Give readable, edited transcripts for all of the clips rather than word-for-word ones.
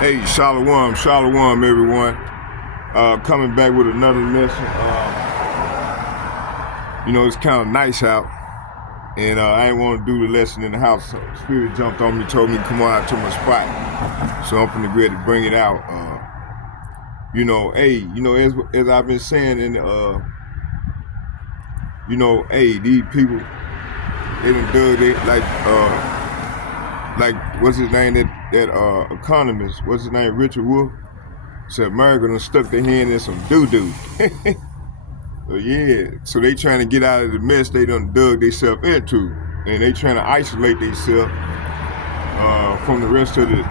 Hey, Shalom, Shalom, everyone. Coming back with another lesson. It's kind of nice out, and I ain't want to do the lesson in the house. So Spirit jumped on me, told me to come on out to my spot. So I'm finna get ready to bring it out. As I've been saying, these people, they done dug it like what's his name, that economist, what's his name, Richard Wolff, said America done stuck their hand in some doo-doo. So they trying to get out of the mess they done dug themselves into, and they trying to isolate themselves from the rest of they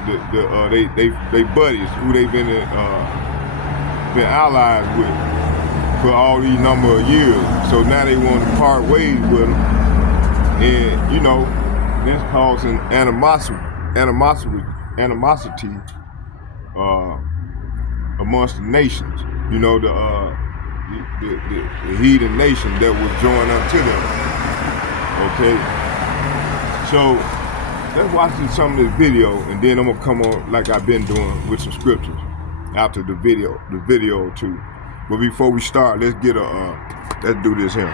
buddies who they been allies with for all these number of years. So now they want to part ways with them, and that's causing animosity amongst the nations. The heathen nation that will join unto them. Okay, so let's watch some of this video, and then I'm gonna come on like I've been doing with some scriptures after the video too. But before we start, let's do this here.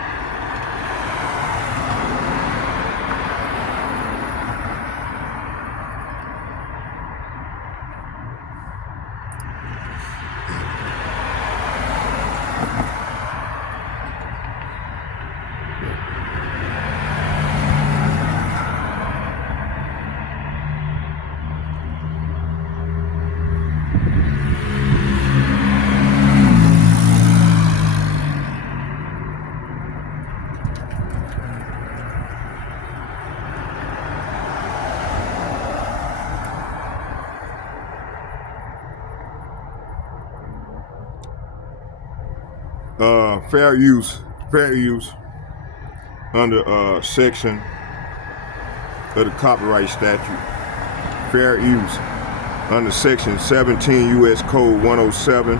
Fair use under section of the copyright statute. Fair use under section 17 U.S. Code 107,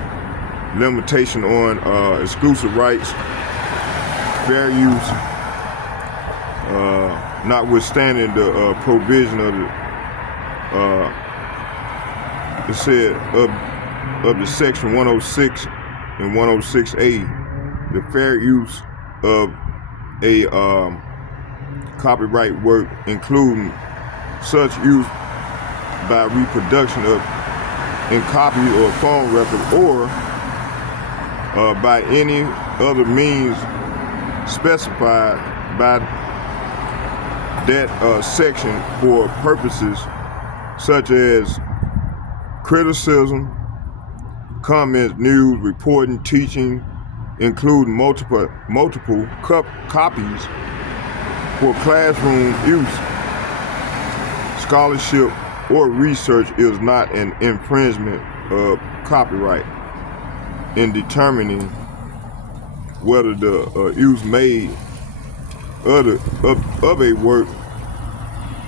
limitation on exclusive rights. Fair use, notwithstanding the provision of the section 106 and 106A. The fair use of a copyright work, including such use by reproduction of in copy or phone record, or by any other means specified by that section for purposes such as criticism, comments, news, reporting, teaching, including multiple copies for classroom use, scholarship, or research is not an infringement of copyright. In determining whether the use made of a work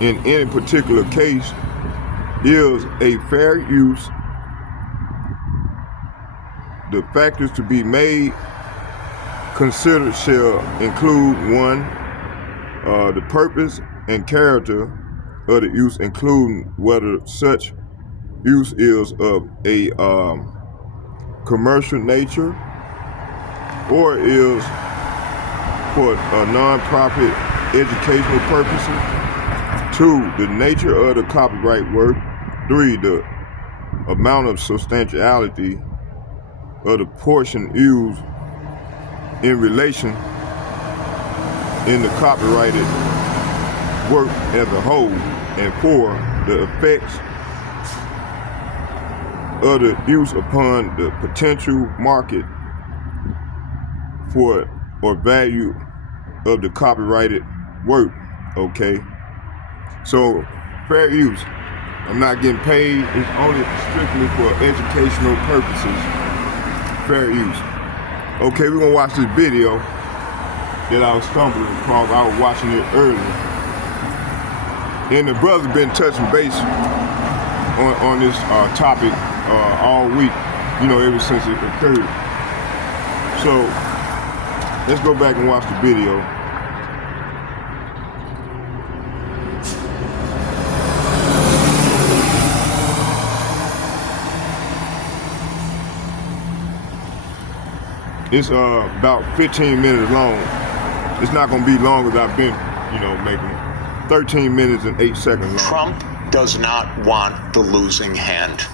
in any particular case is a fair use, the factors to be made considered shall include: 1, the purpose and character of the use, including whether such use is of a commercial nature or is for non-profit educational purposes. 2, the nature of the copyright work. 3, the amount of substantiality of the portion used in relation in the copyrighted work as a whole. And 4, the effects of the use upon the potential market for or value of the copyrighted work. Okay, so fair use, I'm not getting paid, it's only strictly for educational purposes. Fair use. Okay, we're gonna watch this video that I was stumbling across. I was watching it earlier, and the brother's been touching base on this topic all week, ever since it occurred. So let's go back and watch the video. It's about 15 minutes long. It's not going to be long as I've been, making 13 minutes and 8 seconds long. Trump does not want the losing hand.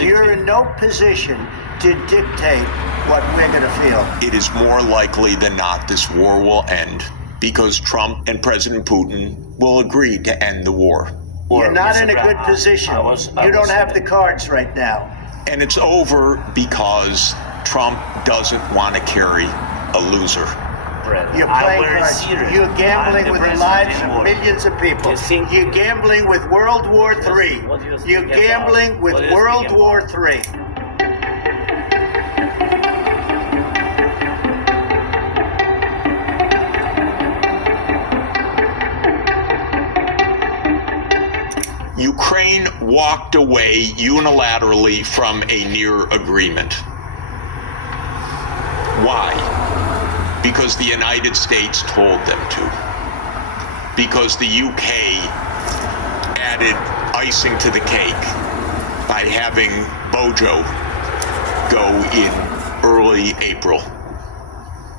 You're in no position to dictate what we're going to feel. It is more likely than not this war will end because Trump and President Putin will agree to end the war. You're not in a good position. You don't have the cards right now. And it's over because Trump doesn't want to carry a loser. You're playing cards. You're gambling with the lives of millions of people. You're gambling with World War III. You're gambling with World War III. Ukraine walked away unilaterally from a near agreement. Why? Because the United States told them to. Because the UK added icing to the cake by having Bojo go in early April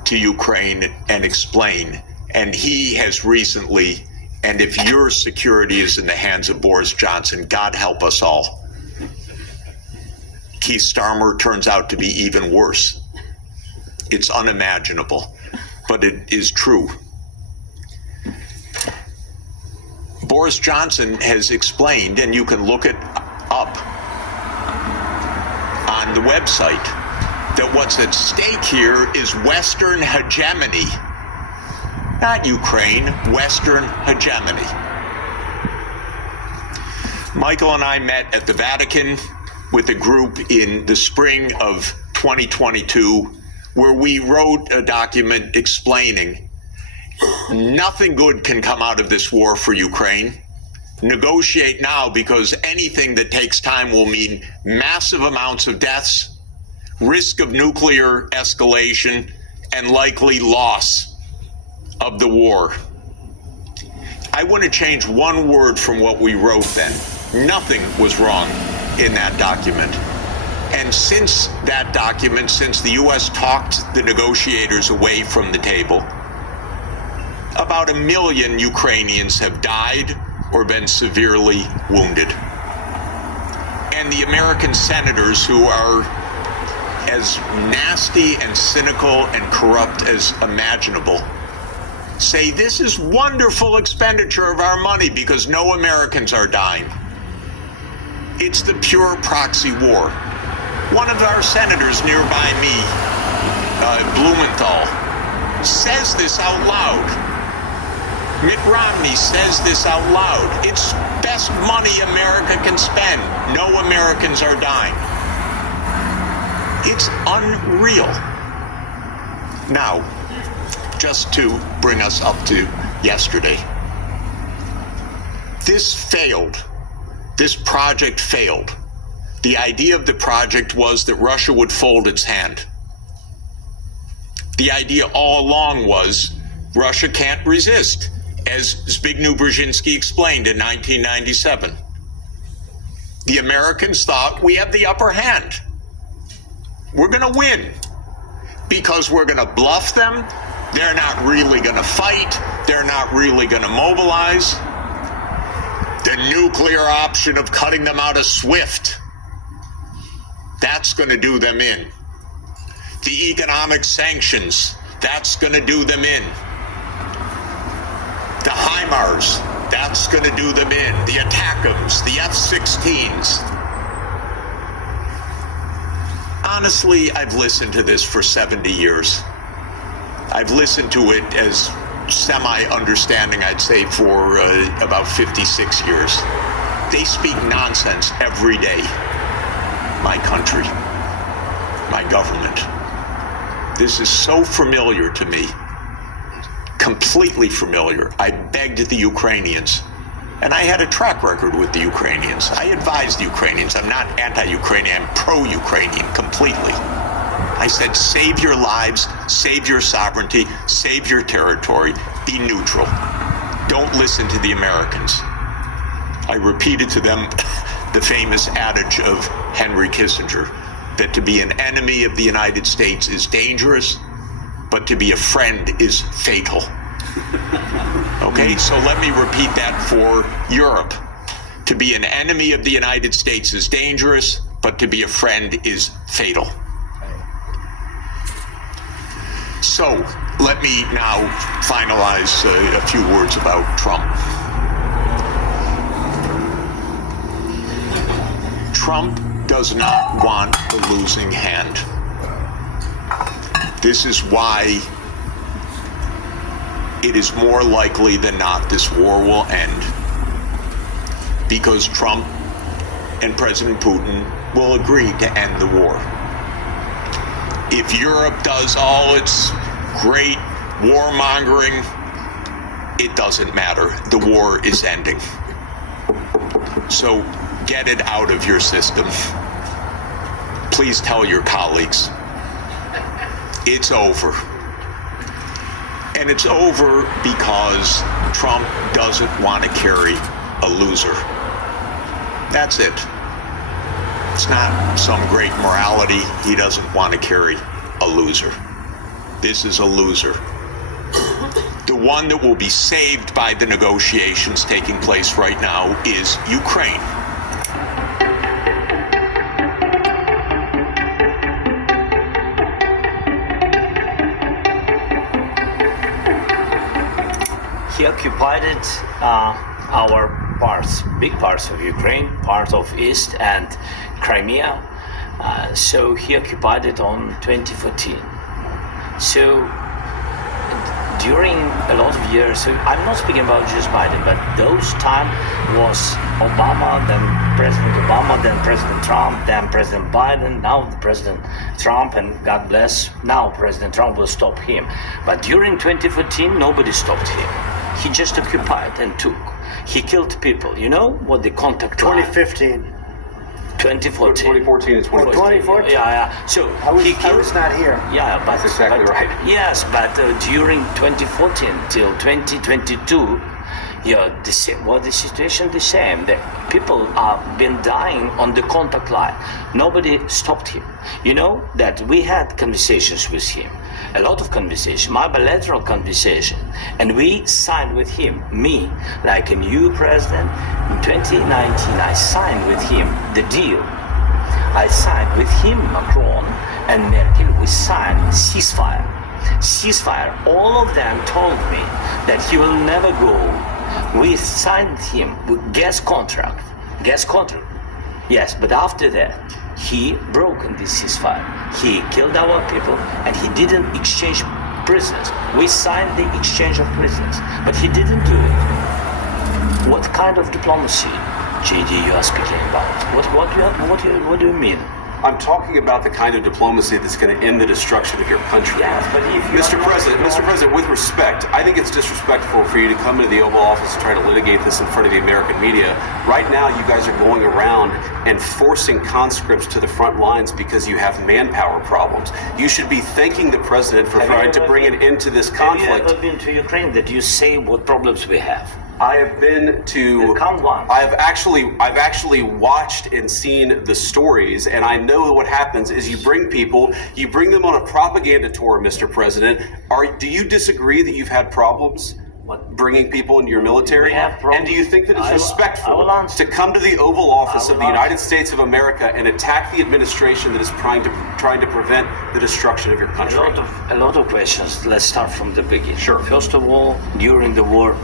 to Ukraine and explain. And he has recently, and if your security is in the hands of Boris Johnson, God help us all. Keith Starmer turns out to be even worse. It's unimaginable, but it is true. Boris Johnson has explained, and you can look it up on the website, that what's at stake here is Western hegemony. Not Ukraine, Western hegemony. Michael and I met at the Vatican with a group in the spring of 2022 where we wrote a document explaining nothing good can come out of this war for Ukraine. Negotiate now, because anything that takes time will mean massive amounts of deaths, risk of nuclear escalation, and likely loss of the war. I wouldn't change one word from what we wrote then. Nothing was wrong in that document. And since that document, since the U.S. talked the negotiators away from the table, about 1 million Ukrainians have died or been severely wounded. And the American senators, who are as nasty and cynical and corrupt as imaginable, say this is wonderful expenditure of our money because no Americans are dying. It's the pure proxy war. One of our senators nearby me, Blumenthal, says this out loud. Mitt Romney says this out loud. It's best money America can spend. No Americans are dying. It's unreal. Now, just to bring us up to yesterday, this failed. This project failed. The idea of the project was that Russia would fold its hand. The idea all along was Russia can't resist, as Zbigniew Brzezinski explained in 1997. The Americans thought we have the upper hand. We're going to win because we're going to bluff them. They're not really going to fight. They're not really going to mobilize. The nuclear option of cutting them out of SWIFT, that's going to do them in. The economic sanctions, that's going to do them in. The HIMARS, that's going to do them in. The ATACMS, the F-16s. Honestly, I've listened to this for 70 years. I've listened to it as semi-understanding, I'd say, for about 56 years. They speak nonsense every day. My country, my government. This is so familiar to me, completely familiar. I begged the Ukrainians, and I had a track record with the Ukrainians. I advised the Ukrainians. I'm not anti-Ukrainian, I'm pro-Ukrainian completely. I said, save your lives, save your sovereignty, save your territory, be neutral. Don't listen to the Americans. I repeated to them the famous adage of Henry Kissinger, that to be an enemy of the United States is dangerous, but to be a friend is fatal. Okay, so let me repeat that for Europe. To be an enemy of the United States is dangerous, but to be a friend is fatal. So let me now finalize a few words about Trump. Trump does not want a losing hand. This is why it is more likely than not this war will end, because Trump and President Putin will agree to end the war. If Europe does all its great warmongering, it doesn't matter. The war is ending. So get it out of your system. Please tell your colleagues. It's over. And it's over because Trump doesn't want to carry a loser. That's it. It's not some great morality. He doesn't want to carry a loser. This is a loser. The one that will be saved by the negotiations taking place right now is Ukraine. He occupied our parts, big parts of Ukraine, part of East and Crimea. So he occupied it on 2014. So during a lot of years, so I'm not speaking about just Biden, but those time was Obama, then President Obama, then President Trump, then President Biden, now the President Trump, and God bless, now President Trump will stop him. But during 2014, nobody stopped him. He just occupied and took. He killed people. You know what the contact line? 2015. 2014. 2014 and 2014. 2014. Yeah. So I was not here. Yeah, but That's exactly right. Yes, but during 2014 till 2022, the situation the same. The people have been dying on the contact line. Nobody stopped him. You know that we had conversations with him, a lot of conversation, my bilateral conversation, and we signed with him, me, like a new president. In 2019, I signed with him the deal. I signed with him, Macron and Merkel, we signed ceasefire. All of them told me that he will never go. We signed him with gas contract. Yes, but after that, he broke this ceasefire. He killed our people and he didn't exchange prisoners. We signed the exchange of prisoners, but he didn't do it. What kind of diplomacy, JD, you are speaking about? What do you mean? I'm talking about the kind of diplomacy that's going to end the destruction of your country. Yes, but if you Mr. President, with respect, I think it's disrespectful for you to come into the Oval Office and try to litigate this in front of the American media. Right now, you guys are going around and forcing conscripts to the front lines because you have manpower problems. You should be thanking the president for trying to bring an end to this conflict. Have you ever been to Ukraine that you say what problems we have? I have been to. Count one. I've actually watched and seen the stories, and I know what happens is you bring them on a propaganda tour, Mr. President. Do you disagree that you've had problems bringing people into your military? We have problems. And do you think that it's I respectful will answer. to come to the Oval Office of the answer. United States of America and attack the administration that is trying to prevent the destruction of your country? A lot of questions. Let's start from the beginning. Sure. First of all, during the war,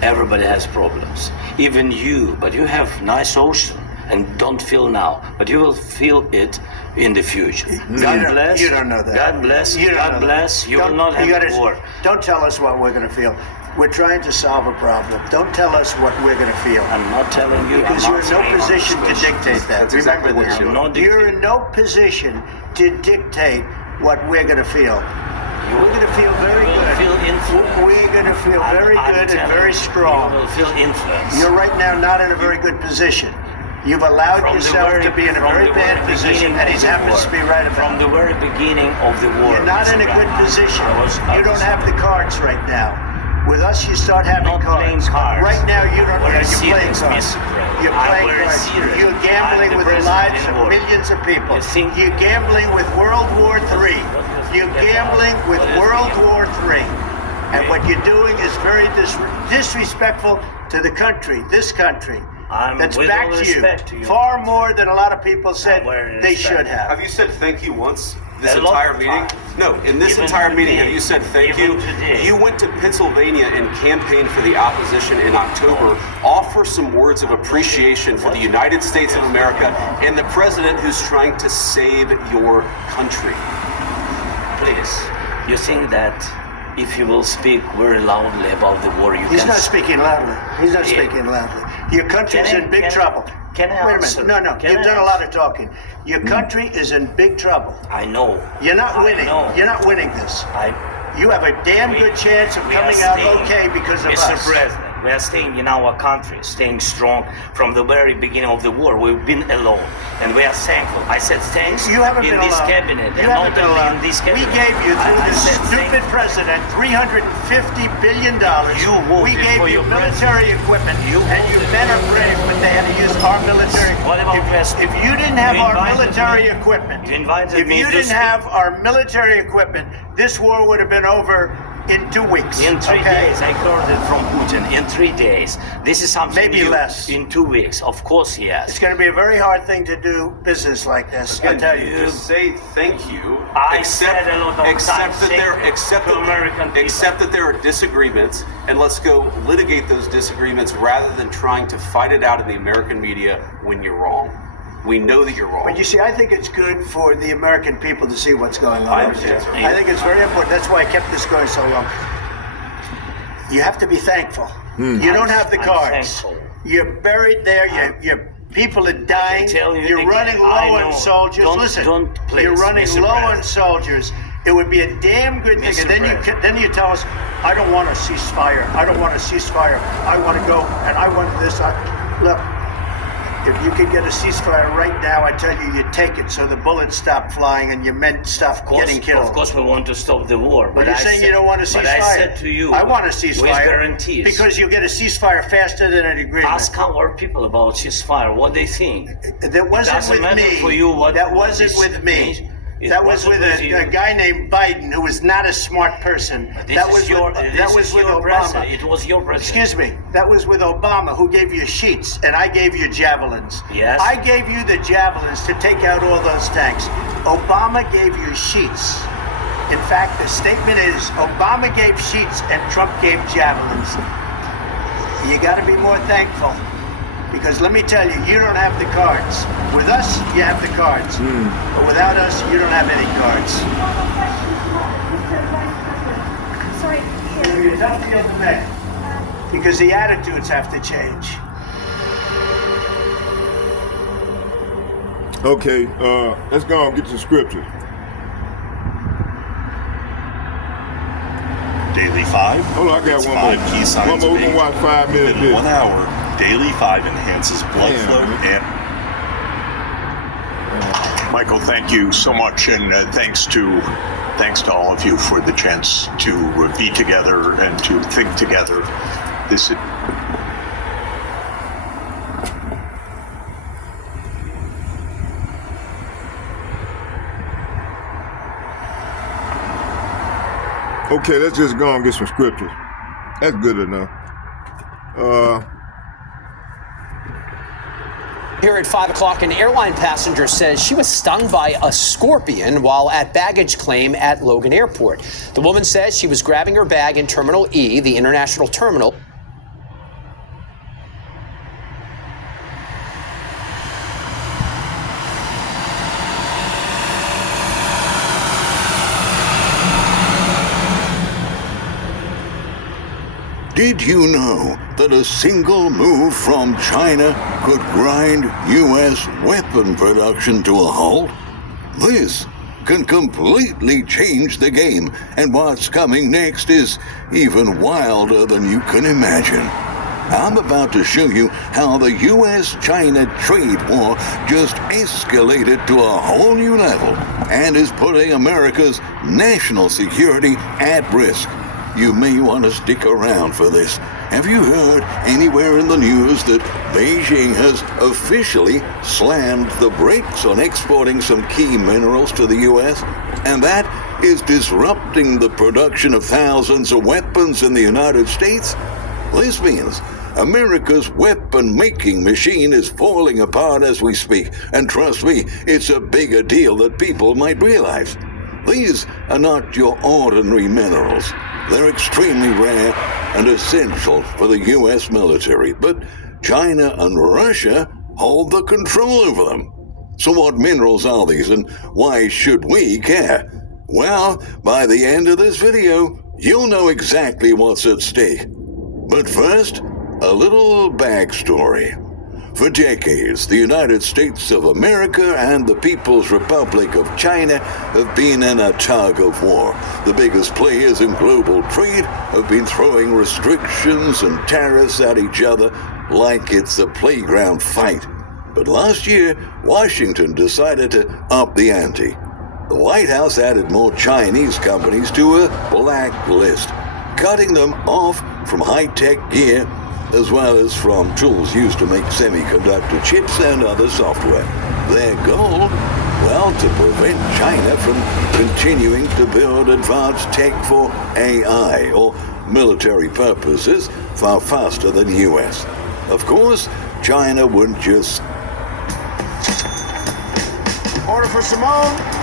everybody has problems. Even you, but you have nice ocean and don't feel now, but you will feel it in the future. God bless. You don't know that. God bless. God bless. You will not have war. Don't tell us what we're going to feel. We're trying to solve a problem. Don't tell us what we're going to feel. I'm not telling you. Because I'm you're in no position to dictate that. That's exactly what you're doing. You're in no position to dictate what we're going to feel. We're going to feel very good. Feel influence. We're going to feel very good and very strong. You will feel influence. You're right now not in a very good position. You've allowed yourself to be in a very bad position, and he happens to be right about From the very beginning of the war. You're not in a good position. You don't have the cards right now. With us, you start having Not playing cards. cards. Right now, you don't We're know you're playing serious, cards. Mr. President. You're I'm playing very cards. serious. You're gambling I'm the with the president lives in of war. millions of people. You think- You're gambling with World War III. You're gambling with World War III. And what you're doing is very disrespectful to the country, this country. That's with back all to respect you. to you. Far more than a lot of people said very they respect. should have. Have you said thank you once this A lot entire of meeting? times. No, in this Even entire meeting, today. have you said thank Even you? today. You went to Pennsylvania and campaigned for the opposition in October. Offer some words of appreciation for the United States of America and the president who's trying to save your country. Please, you think that if you will speak very loudly about the war, you He's can... not speaking loudly. He's not Yeah. speaking loudly. Your country's Can I- in big can I- trouble. can I Wait a answer? minute. No. Can You've I done a answer? lot of talking. Your country is in big trouble. I know. You're not I winning. know. You're not winning this. I... You have a damn We- good chance of we are coming out staying- okay because of Mr. us. President, we are staying in our country, staying strong from the very beginning of the war. We've been alone, and we are thankful. I said thanks You haven't in been this alone. cabinet, You and haven't not been only alone. in this We cabinet. gave you through I this said stupid thank- president $350 billion. You voted We gave for you your military equipment, You and your voted men for are brave, but they had to use our military. What about if, President? if you didn't have You our invited military me- equipment, you invited if me you to didn't speak. have our military equipment, this war would have been over in 2 weeks. In 3 okay? days, I heard it from Putin. In 3 days, this is something Maybe new. less. In 2 weeks, of course, yes. It's going to be a very hard thing to do business like this. I tell you. Just say thank you. I said a lot of accept times, that there, thank you accept to that, American people. accept that there are disagreements, and let's go litigate those disagreements rather than trying to fight it out in the American media when you're wrong. We know that you're wrong. But you see, I think it's good for the American people to see what's going on. I understand, sir. I think it's very important. That's why I kept this going so long. You have to be thankful. You don't have the I'm cards. thankful. You're buried there. Your people are dying. tell you You're again, running I low on know. soldiers. Don't- Listen, don't please, you're running Mr. low on President. soldiers. It would be a damn good thing. Mr. And then President. then you tell us, I don't want a ceasefire. I don't want a ceasefire. I want to go and I want this. Look. If you could get a ceasefire right now, I tell you, you'd take it so the bullets stop flying and your men stop getting killed. Of course, we want to stop the war. But But you're I saying said, you don't want a ceasefire. But I said to you, I want a with ceasefire. guarantees. Because you'll get a ceasefire faster than an agreement. Ask our people about ceasefire, what they think. That wasn't doesn't with matter me. for you what- that what wasn't this with me. means. It That was wasn't with with you. a guy named Biden, who was not a smart person. This That is was your, with, this that is was with your Obama. president. It was your president. Excuse me. That was with Obama, who gave you sheets, and I gave you javelins. Yes. I gave you the javelins to take out all those tanks. Obama gave you sheets. In fact, the statement is Obama gave sheets and Trump gave javelins. You got to be more thankful. Because let me tell you, you don't have the cards. With us, you have the cards. But without us, you don't have any cards. Sorry. You're tough to the men. Because the attitudes have to change. Okay, let's go and get to the scriptures. Daily 5. Hold on, I got It's one 5 more. key signs One more. of We're gonna age. watch 5 minutes. Within 1 hour, Daily 5 enhances blood Damn, flow man. and Michael, thank you so much, and thanks to all of you for the chance to be together and to think together. This is Okay, let's just go and get some scriptures. That's good enough. Here at 5 o'clock, an airline passenger says she was stung by a scorpion while at baggage claim at Logan Airport. The woman says she was grabbing her bag in Terminal E, the international terminal. Did you know that a single move from China could grind U.S. weapon production to a halt? This can completely change the game, and what's coming next is even wilder than you can imagine. I'm about to show you how the U.S.-China trade war just escalated to a whole new level and is putting America's national security at risk. you may want to stick around for this. Have you heard anywhere in the news that Beijing has officially slammed the brakes on exporting some key minerals to the U.S.? And that is disrupting the production of thousands of weapons in the United States? This means America's weapon-making machine is falling apart as we speak, and trust me, it's a bigger deal than people might realize. These are not your ordinary minerals. They're extremely rare and essential for the U.S. military, but China and Russia hold the control over them. So what minerals are these, and why should we care? Well, by the end of this video, you'll know exactly what's at stake. But first, a little backstory. For decades, the United States of America and the People's Republic of China have been in a tug of war. The biggest players in global trade have been throwing restrictions and tariffs at each other like it's a playground fight. But last year, Washington decided to up the ante. The White House added more Chinese companies to a blacklist, cutting them off from high-tech gear as well as from tools used to make semiconductor chips and other software. Their goal? Well, to prevent China from continuing to build advanced tech for AI or military purposes far faster than the US. Of course, China wouldn't just Order for Simone.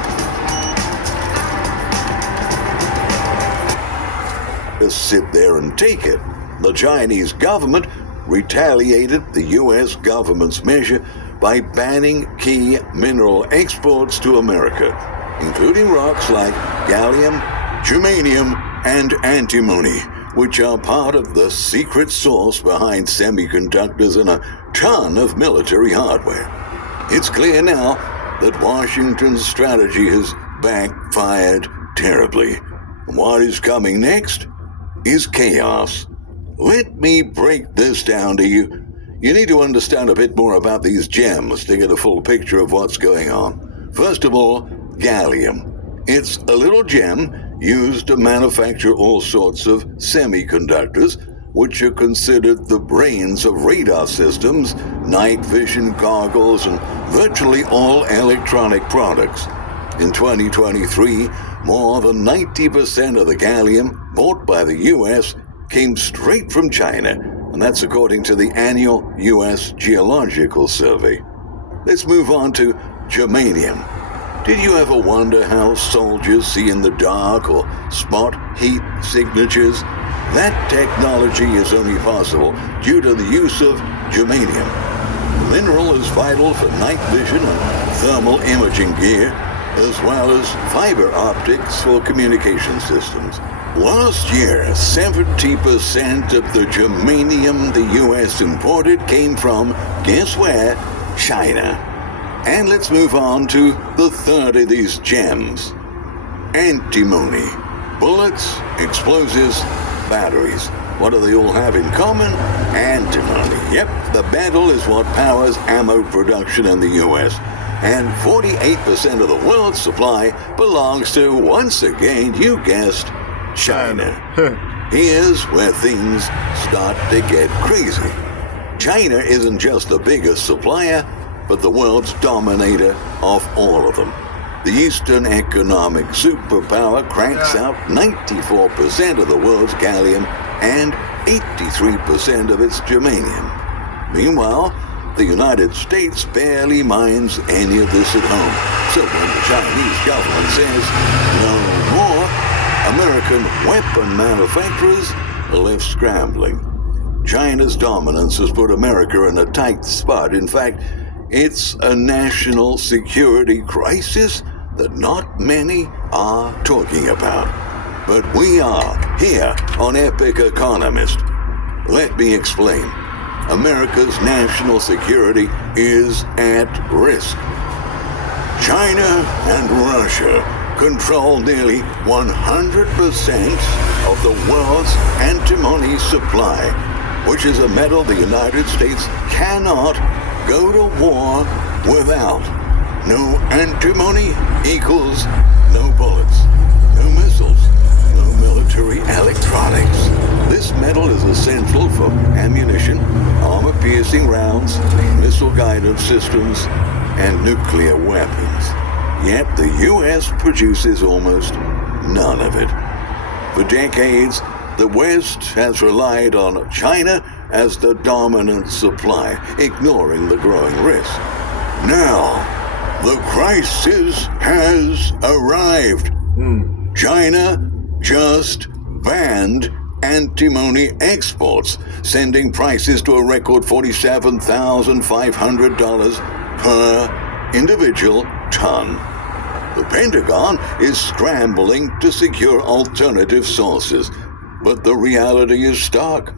just sit there and take it. The Chinese government retaliated the U.S. government's measure by banning key mineral exports to America, including rocks like gallium, germanium, and antimony, which are part of the secret sauce behind semiconductors and a ton of military hardware. It's clear now that Washington's strategy has backfired terribly. What is coming next is chaos. Let me break this down to you. You need to understand a bit more about these gems to get a full picture of what's going on. First of all, gallium. It's a little gem used to manufacture all sorts of semiconductors, which are considered the brains of radar systems, night vision goggles, and virtually all electronic products. In 2023, more than 90% of the gallium bought by the U.S. came straight from China, and that's according to the annual U.S. Geological Survey. Let's move on to germanium. Did you ever wonder how soldiers see in the dark or spot heat signatures? That technology is only possible due to the use of germanium. The mineral is vital for night vision and thermal imaging gear, as well as fiber optics for communication systems. Last year, 70% of the germanium the U.S. imported came from, guess where? China. And let's move on to the third of these gems. Antimony. Bullets, explosives, batteries. What do they all have in common? Antimony. Yep, the metal is what powers ammo production in the U.S. And 48% of the world's supply belongs to, once again, you guessed, China. Here's where things start to get crazy. China isn't just the biggest supplier, but the world's dominator of all of them. The Eastern economic superpower cranks out 94% of the world's gallium and 83% of its germanium. Meanwhile, the United States barely minds any of this at home. So when the Chinese government says no more, American weapon manufacturers are left scrambling. China's dominance has put America in a tight spot. In fact, it's a national security crisis that not many are talking about. But we are here on Epic Economist. Let me explain. America's national security is at risk. China and Russia control nearly 100% of the world's antimony supply, which is a metal the United States cannot go to war without. No antimony equals no bullets, no missiles, no military military electronics. This metal is essential for ammunition, armor-piercing rounds, missile guidance systems, and nuclear weapons. Yet the U.S. produces almost none of it. For decades, the West has relied on China as the dominant supply, ignoring the growing risk. Now, the crisis has arrived. China just banned antimony exports, sending prices to a record $47,500 per individual ton. The Pentagon is scrambling to secure alternative sources, but the reality is stark.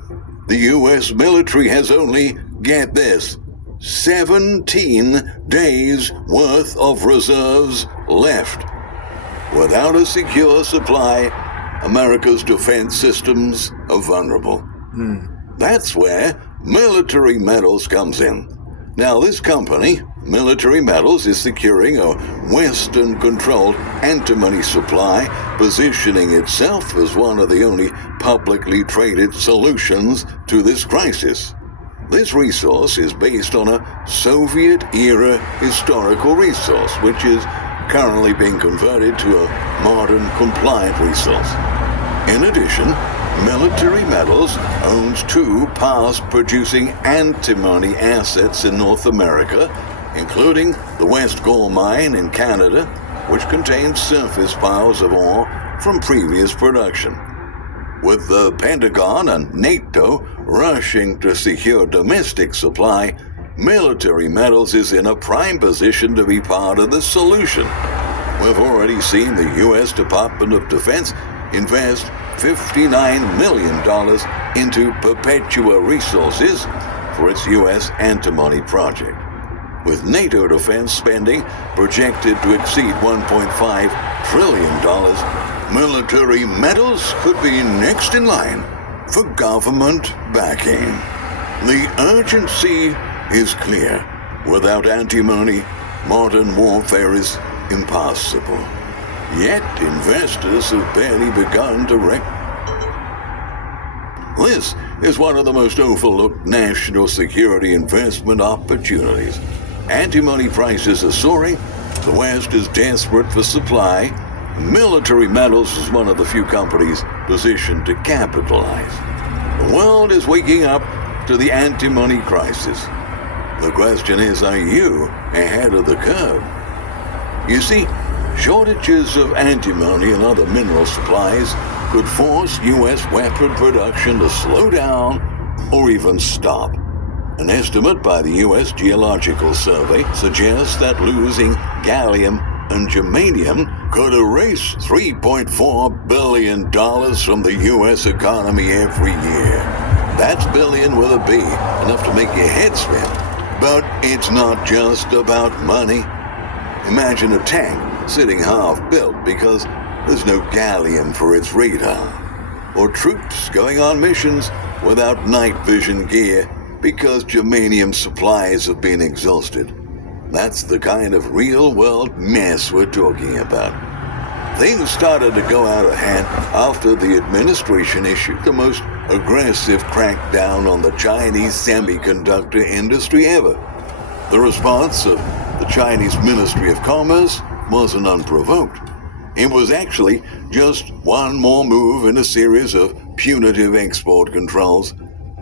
The U.S. military has only, get this, 17 days worth of reserves left. Without a secure supply, America's defense systems are vulnerable. That's where Military Metals comes in. Now, this company, Military Metals, is securing a Western-controlled antimony supply, positioning itself as one of the only publicly traded solutions to this crisis. This resource is based on a Soviet-era historical resource, which is currently being converted to a modern, compliant resource. In addition, Military Metals owns 2 past-producing antimony assets in North America, including the West Gore Mine in Canada, which contains surface piles of ore from previous production. With the Pentagon and NATO rushing to secure domestic supply, Military Metals is in a prime position to be part of the solution. We've already seen the U.S. Department of Defense invest $59 million into Perpetua Resources for its U.S. antimony project. With NATO defense spending projected to exceed $1.5 trillion, Military Metals could be next in line for government backing. The urgency is clear. Without antimony, modern warfare is impossible. Yet investors have barely begun to This is one of the most overlooked national security investment opportunities. Antimony prices are soaring, the West is desperate for supply, and Military Metals is one of the few companies positioned to capitalize. The world is waking up to the antimony crisis. The question is, are you ahead of the curve? You see, shortages of antimony and other mineral supplies could force U.S. weapon production to slow down or even stop. An estimate by the U.S. Geological Survey suggests that losing gallium and germanium could erase $3.4 billion from the U.S. economy every year. That's billion with a B, enough to make your head spin. But it's not just about money. Imagine a tank sitting half-built because there's no gallium for its radar. Or troops going on missions without night vision gear because germanium supplies have been exhausted. That's the kind of real-world mess we're talking about. Things started to go out of hand after the administration issued the most aggressive crackdown on the Chinese semiconductor industry ever. The response of the Chinese Ministry of Commerce wasn't unprovoked. It was actually just one more move in a series of punitive export controls,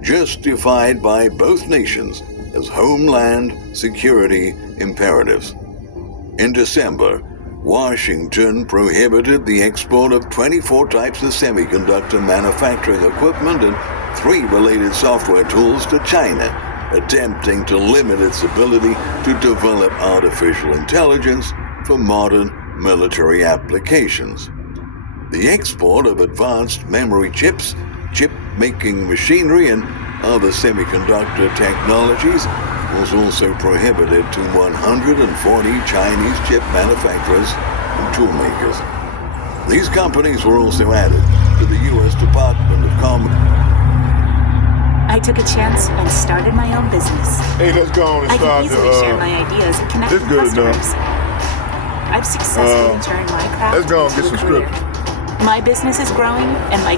justified by both nations as homeland security imperatives. In December, Washington prohibited the export of 24 types of semiconductor manufacturing equipment and 3 related software tools to China, attempting to limit its ability to develop artificial intelligence for modern military applications. The export of advanced memory chips, chip-making machinery, and other semiconductor technologies was also prohibited to 140 Chinese chip manufacturers and toolmakers. These companies were also added to the U.S. Department of Commerce. I took a chance and started my own business. Hey, let's go on and I start can easily share my ideas and connect this with good enough. customers. I've successfully turned my craft let's go and into get a some career. scripture. My business is growing, and my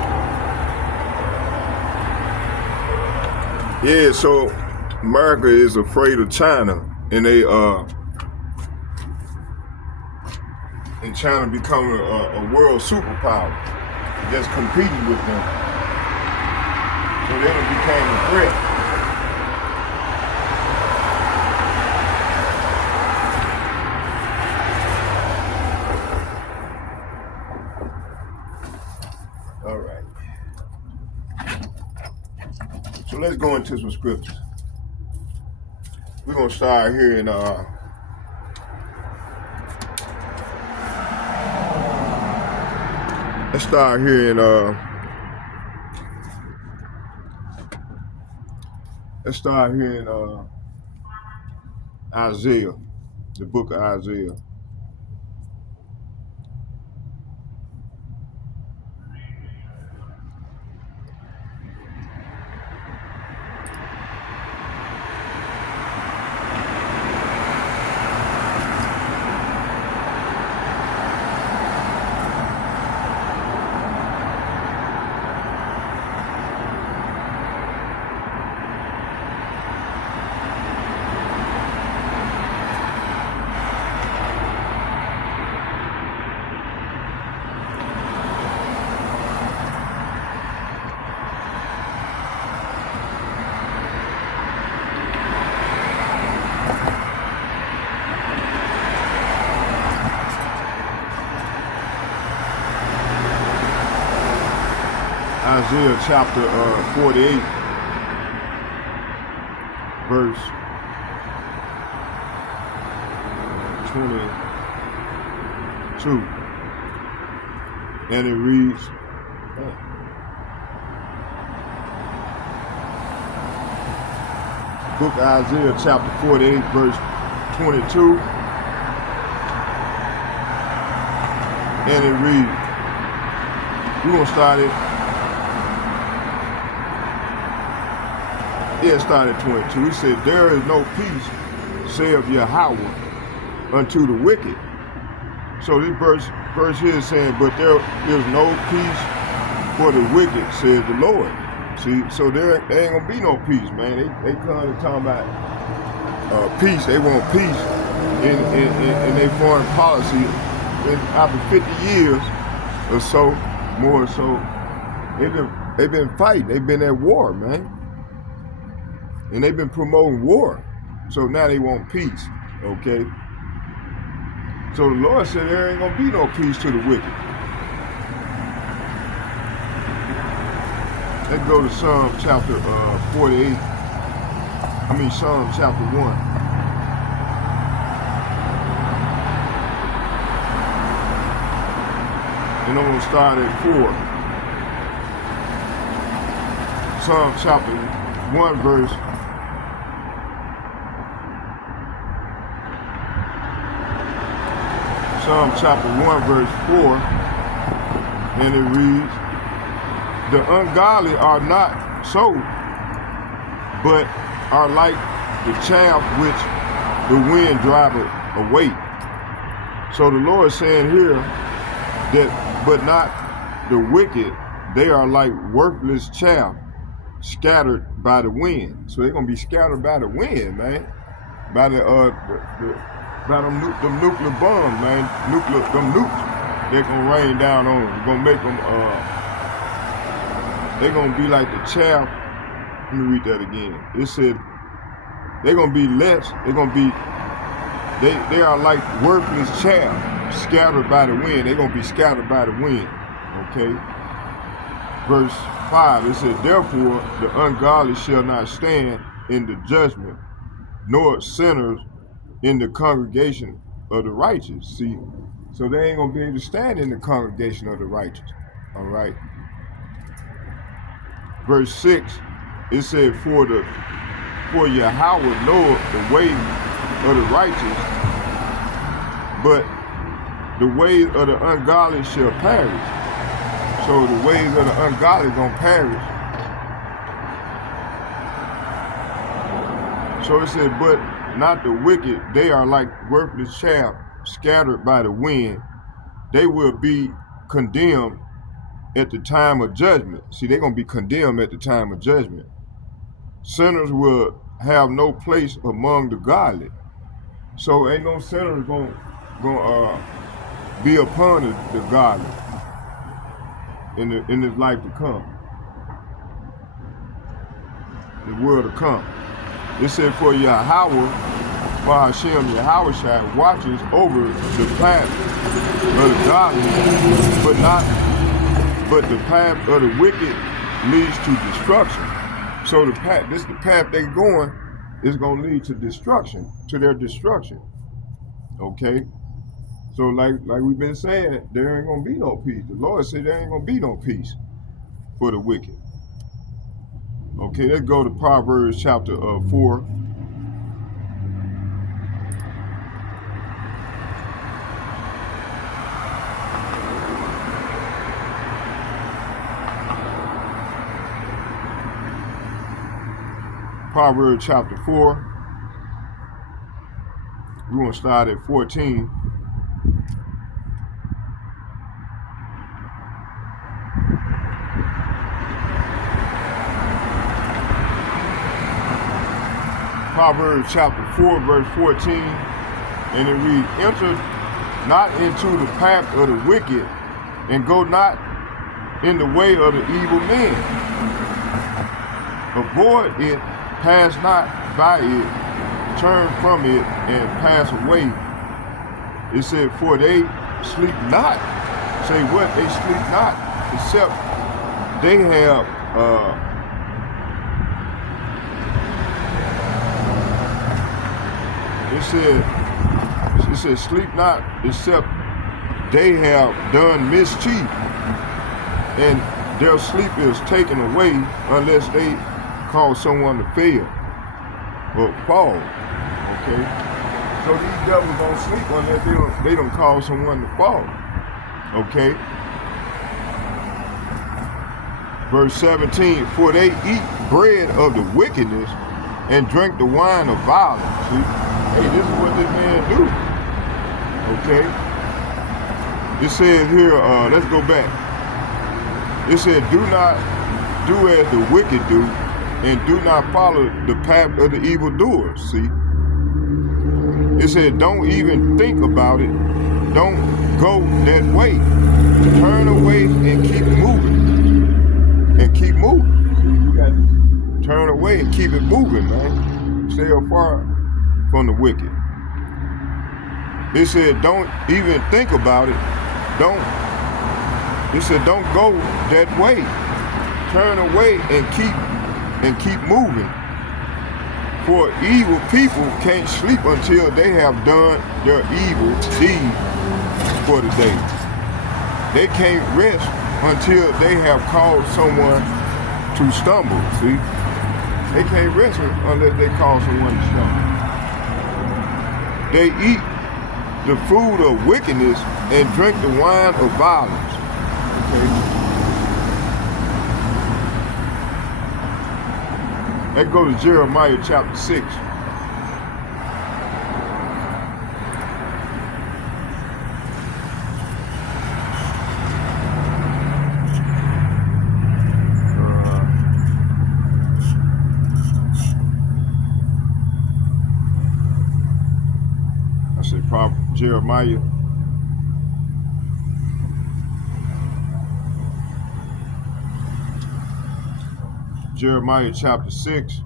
Yeah, so America is afraid of China, and and China becoming a world superpower, just competing with them. So then it became a threat. All right. So let's go into some scriptures. We're gonna start here in let's start here in Isaiah, the book of Isaiah. Isaiah chapter 48, verse 22. And it reads, book of Isaiah chapter 48, verse 22. And it reads, we're going to start it. Yeah, it started at 22. He said, there is no peace, saith Yahweh, unto the wicked. So this verse here is saying, but there is no peace for the wicked, says the Lord. See, so there ain't gonna be no peace, man. They come and talking about peace. They want peace in their foreign policy. And after 50 years or so, more or so, they've been fighting. They've been at war, man. And they've been promoting war. So now they want peace, okay? So the Lord said there ain't gonna be no peace to the wicked. Let's go to Psalm chapter 48. Psalm chapter 1. And I'm gonna start at 4. Psalm chapter 1 verse Psalm chapter 1 verse 4, and it reads, the ungodly are not so, but are like the chaff which the wind driveth away. So the Lord is saying here that, but not the wicked, they are like worthless chaff scattered by the wind. So they're gonna be scattered by the wind, man. By by them nuclear bombs, man. Them nukes, they're gonna rain down on them. They're gonna make them, they're gonna be like the chaff. Let me read that again. It said, they're gonna be less, they are like worthless chaff scattered by the wind. They're gonna be scattered by the wind, okay? Verse 5, it said, therefore the ungodly shall not stand in the judgment, nor sinners in the congregation of the righteous. See, so they ain't gonna be able to stand in the congregation of the righteous. All right. Verse 6, it said, for Yahweh knoweth the way of the righteous, but the ways of the ungodly shall perish. So the ways of the ungodly gonna perish. So it said, but not the wicked, they are like worthless chaff scattered by the wind. They will be condemned at the time of judgment. See, they're going to be condemned at the time of judgment. Sinners will have no place among the godly. So ain't no sinners going to be upon the godly in this life to come, the world to come. It said, for Yahweh, for Hashem Yahushua watches over the path of the godly, but the path of the wicked leads to destruction. So the path they're going is going to lead to destruction, to their destruction. Okay? So like we've been saying, there ain't going to be no peace. The Lord said there ain't going to be no peace for the wicked. Okay, let's go to Proverbs chapter 4. Proverbs chapter 4. We're going to start at 14. Proverbs chapter 4, verse 14, and it reads, enter not into the path of the wicked, and go not in the way of the evil men. Avoid it, pass not by it, turn from it, and pass away. It said, for they sleep not. Say what? They sleep not, except they have it said sleep not, except they have done mischief, and their sleep is taken away unless they cause someone to fail or fall. Okay, so these devils don't sleep unless they don't cause someone to fall. Okay, verse 17, for they eat bread of the wickedness and drink the wine of violence. See? Hey, this is what this man do. Okay. It says here, let's go back. It said, do not do as the wicked do, and do not follow the path of the evildoers. See? It said, don't even think about it. Don't go that way. Turn away and keep moving. And keep moving. See, you got to turn away and keep it moving, man. Stay afar from the wicked. It said, don't even think about it. It said, don't go that way. Turn away and keep moving. For evil people can't sleep until they have done their evil deed for the day. They can't rest until they have caused someone to stumble. See? They can't rest unless they cause someone to stumble. They eat the food of wickedness and drink the wine of violence. Okay? Let's go to Jeremiah chapter 6. Jeremiah. Jeremiah chapter 6.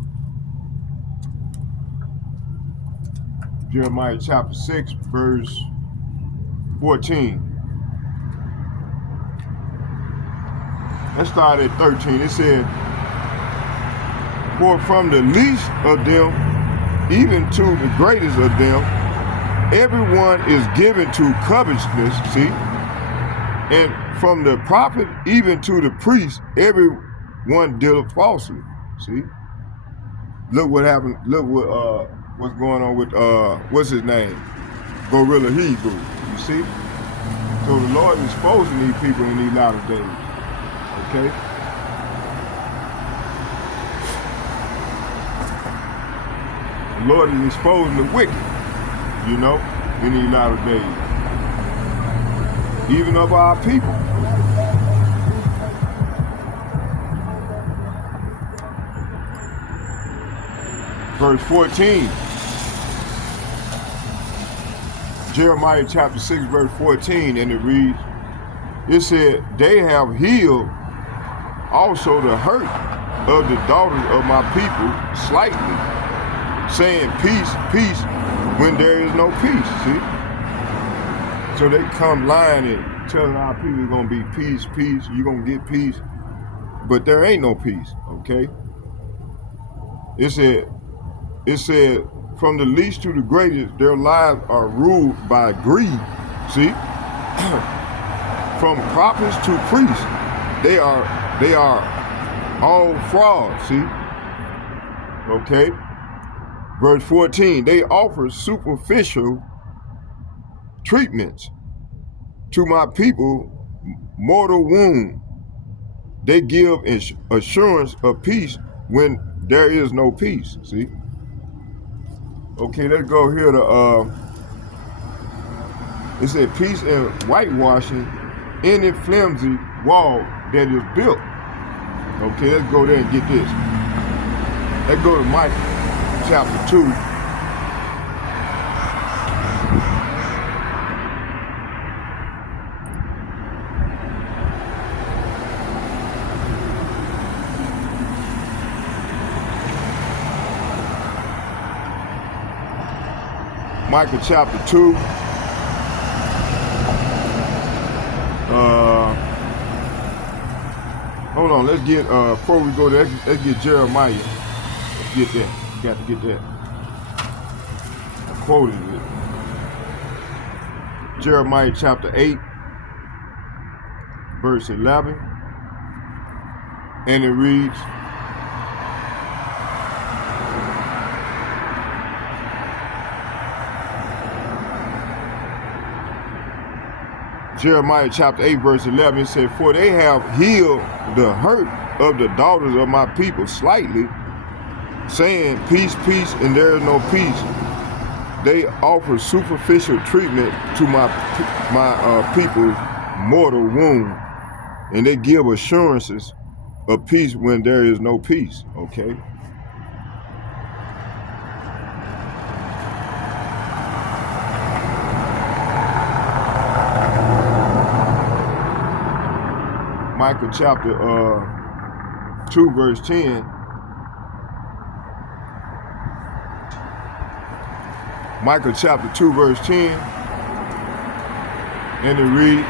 Jeremiah chapter 6, verse 14. Let's start at 13. It said, for from the least of them, even to the greatest of them, everyone is given to covetousness, see? And from the prophet even to the priest, everyone dealeth falsely, see? Look what happened, look what's going on with, what's his name? Gorilla Hebrew, you see? So the Lord is exposing these people in these latter days, okay? The Lord is exposing the wicked, you know, in these latter days. Even of our people. verse 14. Jeremiah chapter 6, verse 14, and it reads, it said, they have healed also the hurt of the daughters of my people slightly, saying peace, peace, when there is no peace, see? So they come lying and telling our people it's gonna be peace, peace, you're gonna get peace, but there ain't no peace, okay? It said, from the least to the greatest, their lives are ruled by greed, see? From prophets to priests, they are all fraud, see? Okay? Verse 14, they offer superficial treatments to my people, mortal wound. They give assurance of peace when there is no peace, see? Okay, let's go here to, it said peace and whitewashing any flimsy wall that is built. Okay, let's go there and get this. Let's go to Micah chapter 2. Micah chapter 2. Hold on, let's get, before we go there, let's get Jeremiah. Let's get that. Got to get that. I quoted it. Jeremiah chapter 8, verse 11. And it reads, Jeremiah chapter 8, verse 11, it said, for they have healed the hurt of the daughters of my people slightly, saying, peace, peace, and there is no peace. They offer superficial treatment to my people's mortal wound, and they give assurances of peace when there is no peace, okay? Micah chapter 2, verse 10. Micah chapter 2, verse 10. And it reads,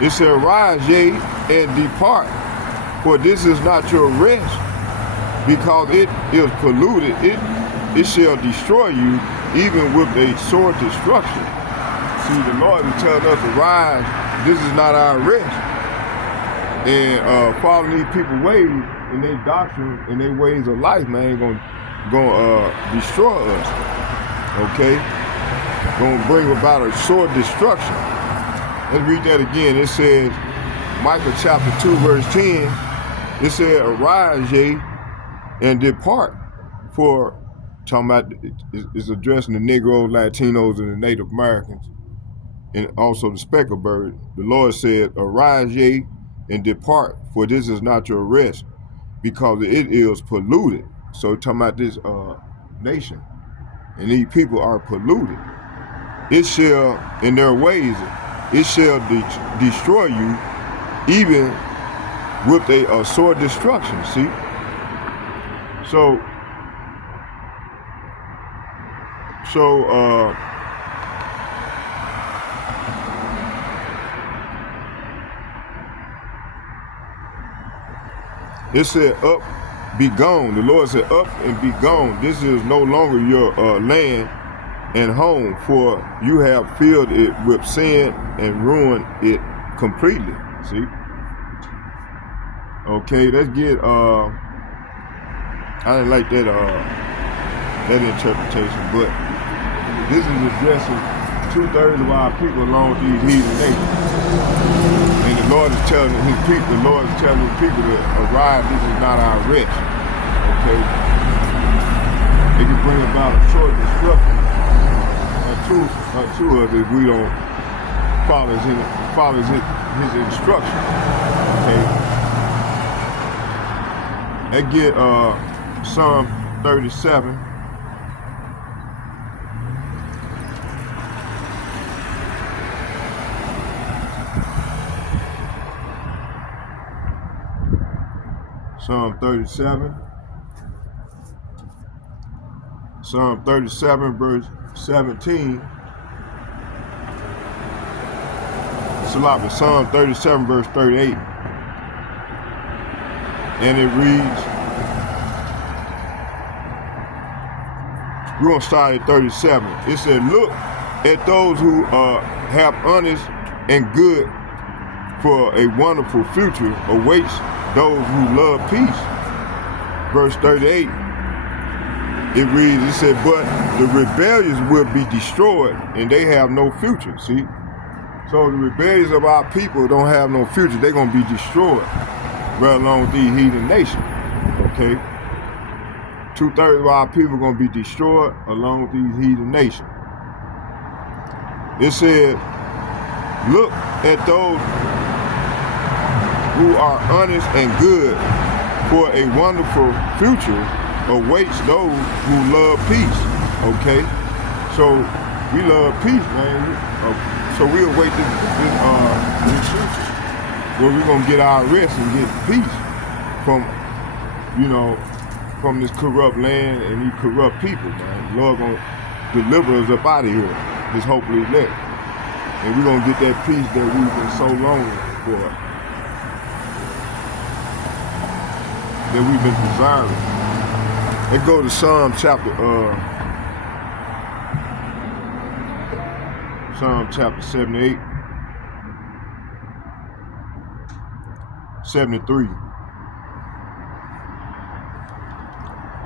it said, arise, yea, and depart, for this is not your rest, because it is polluted. It shall destroy you, even with a sword destruction. See, the Lord is telling us to rise. This is not our rest. And following these people's ways and their doctrine and their ways of life, man, gonna destroy us. Okay? Gonna bring about a sword destruction. Let's read that again. It says, Micah chapter 2, verse 10, it said, arise, yea, and depart. For, talking about, it's addressing the Negroes, Latinos, and the Native Americans, and also the speckled bird. The Lord said, arise, yea, and depart, for this is not your rest, because it is polluted. So talking about this nation, and these people are polluted. It shall, in their ways, it shall destroy you, even with a sword destruction, see? So it said, up, be gone. The Lord said, up and be gone. This is no longer your land and home, for you have filled it with sin and ruined it completely. See? Okay, let's get, I didn't like that interpretation, but this is addressing 2/3 of our people along with these heathen nations. And the Lord is telling his people, the Lord is telling his people to arise, this is not our rest. Okay? It can bring about a short destruction to us if we don't follow his instruction. Okay? They get Psalm 37. Psalm 37. Psalm 37, verse 17. Psalm 37, verse 38. And it reads, we're going to start at 37. It said, look at those who have honest and good, for a wonderful future awaits those who love peace. Verse 38, it reads, it said, but the rebellious will be destroyed and they have no future. See? So the rebellious of our people don't have no future. They're going to be destroyed right along with these heathen nations. Okay? 2/3 of our people are going to be destroyed along with these heathen nations. It said, look at those who are honest and good, for a wonderful future awaits those who love peace. Okay? So we love peace, man. So we await this future where we're gonna get our rest and get peace from, from this corrupt land and these corrupt people, man. The Lord gonna deliver us up out of here, this hopefully elect. And we're gonna get that peace that we've been so longing for, that we've been desiring. Let's go to Psalm chapter 78, 73.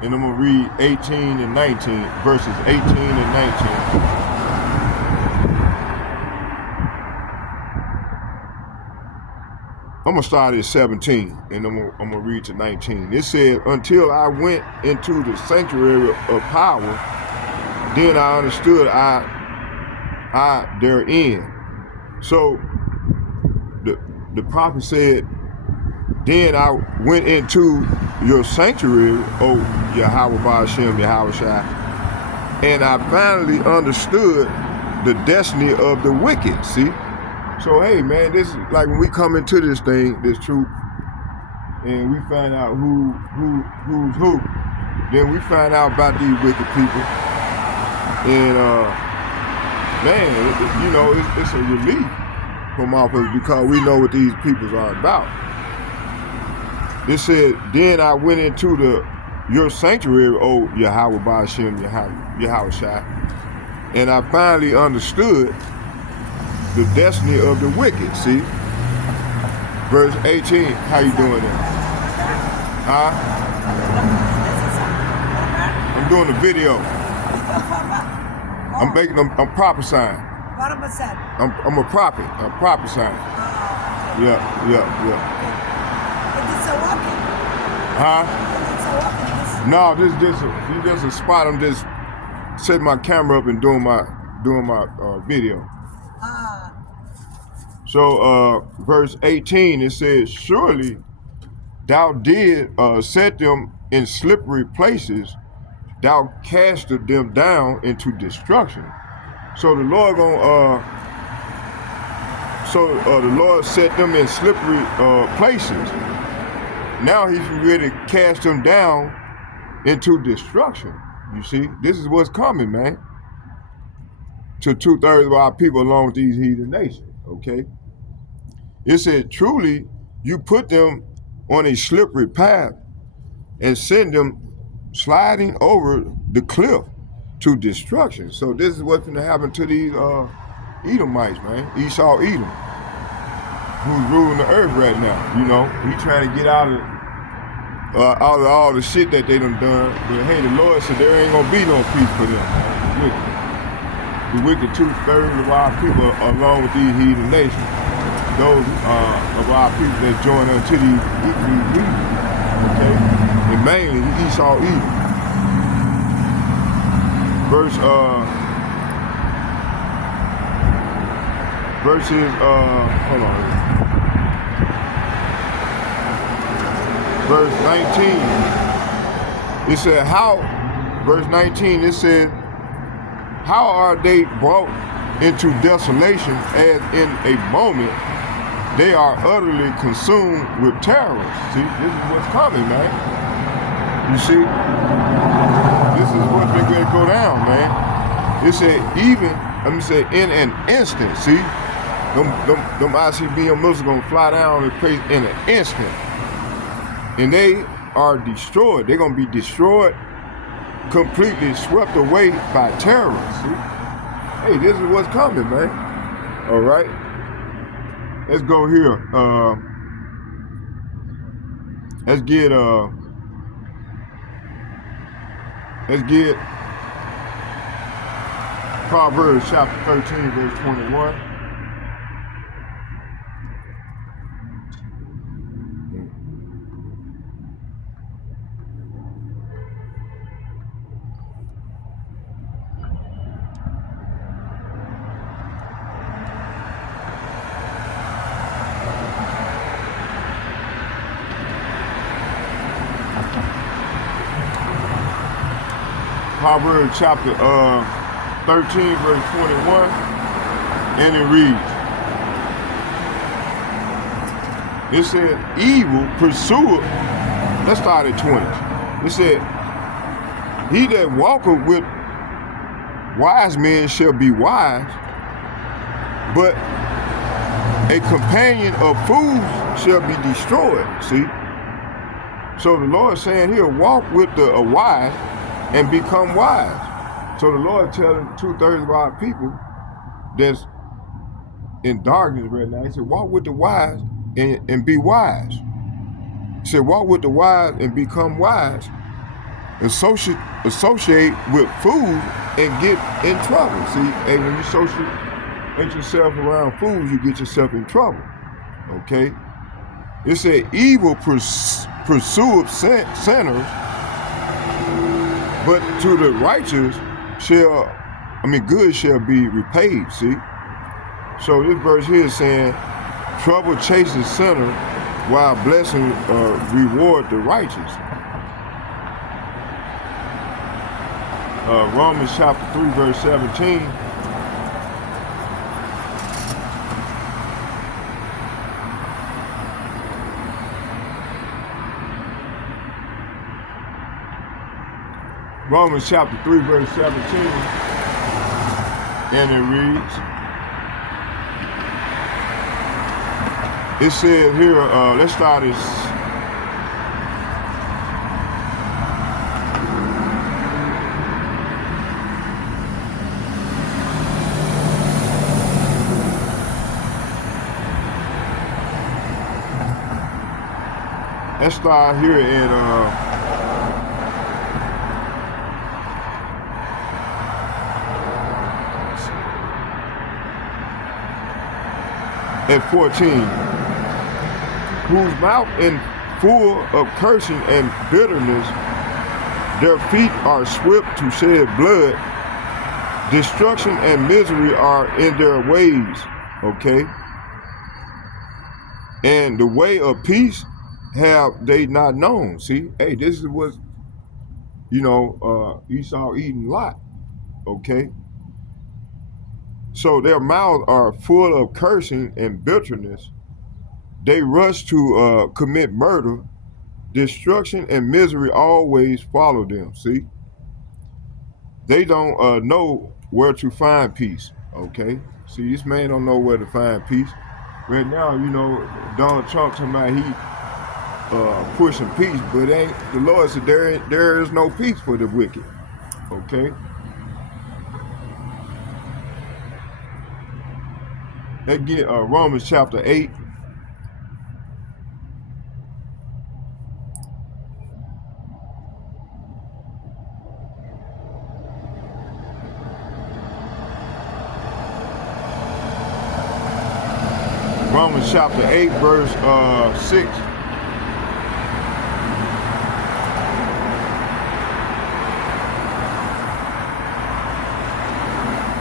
And I'm going to read 18 and 19, verses 18 and 19. I'm going to start at 17, and I'm going to read to 19. It said, until I went into the sanctuary of power, then I understood I therein. So the prophet said, then I went into your sanctuary, O Yahweh Ba'ashem, Yahweh Shai, and I finally understood the destiny of the wicked. See? So hey man, this is like when we come into this thing, this truth, and we find out who's who, then we find out about these wicked people. And man, it's a relief from off us because we know what these peoples are about. It said, then I went into your sanctuary, O Yahweh Ba'ashem, Yahweh Shai, and I finally understood the destiny of the wicked. See? Verse 18, how you doing there? Huh? I'm doing a video. I'm prophesying. I'm a prophet. I'm prophesying. Yeah. Huh? No, this is just a spot. I'm just setting my camera up and doing my video. So verse 18, it says, surely thou did set them in slippery places, thou casted them down into destruction. So the Lord the Lord set them in slippery places. Now he's ready to cast them down into destruction. You see, this is what's coming, man, to 2/3 of our people along with these heathen nations. Okay. It said, truly, you put them on a slippery path and send them sliding over the cliff to destruction. So this is what's going to happen to these Edomites, man. Esau Edom, who's ruling the earth right now. He's trying to get out of all the shit that they done. But hey, the Lord said there ain't going to be no peace for them, man. The wicked 2/3 of our people along with these heathen nations. Those of our people that join unto these heathen, okay? And mainly Esau Edom. Verses, hold on. verse 19. It said, verse 19, it said, how are they brought into desolation as in a moment they are utterly consumed with terror. See, this is what's coming, man. You see, this is what's been going to go down, man. It said in an instant, see, them ICBM missiles going to fly down and place in an instant. And they are destroyed. They're going to be destroyed, completely swept away by terrorists. See? Hey, this is what's coming, man. All right. Let's go here. Let's get Proverbs chapter 13, verse 21. Proverbs chapter 13, verse 21, and it reads, it said, evil pursueth, let's start at 20. It said, he that walketh with wise men shall be wise, but a companion of fools shall be destroyed. See? So the Lord is saying here, walk with the wise and become wise. So the Lord telling 2/3 of our people that's in darkness right now, he said, walk with the wise and be wise. He said, walk with the wise and become wise. Associate with fools and get in trouble. See, hey, when you associate yourself around fools, you get yourself in trouble. Okay? It said, evil pursueth sinners, but to the righteous good shall be repaid, see? So this verse here is saying, trouble chases sinners while blessing reward the righteous. Romans chapter 3, verse 17. Romans chapter 3, verse 17, and it reads, it said here, let's start this. Let's start here in at 14, whose mouth is full of cursing and bitterness, their feet are swift to shed blood, destruction and misery are in their ways, okay? And the way of peace have they not known. See, hey, this is what, Esau eating Lot, okay? So their mouths are full of cursing and bitterness. They rush to commit murder. Destruction and misery always follow them, see? They don't know where to find peace, okay? See, this man don't know where to find peace. Right now, Donald Trump talking about he pushing peace, but the Lord said there is no peace for the wicked, okay? Let's get Romans chapter 8. Romans chapter 8, verse 6.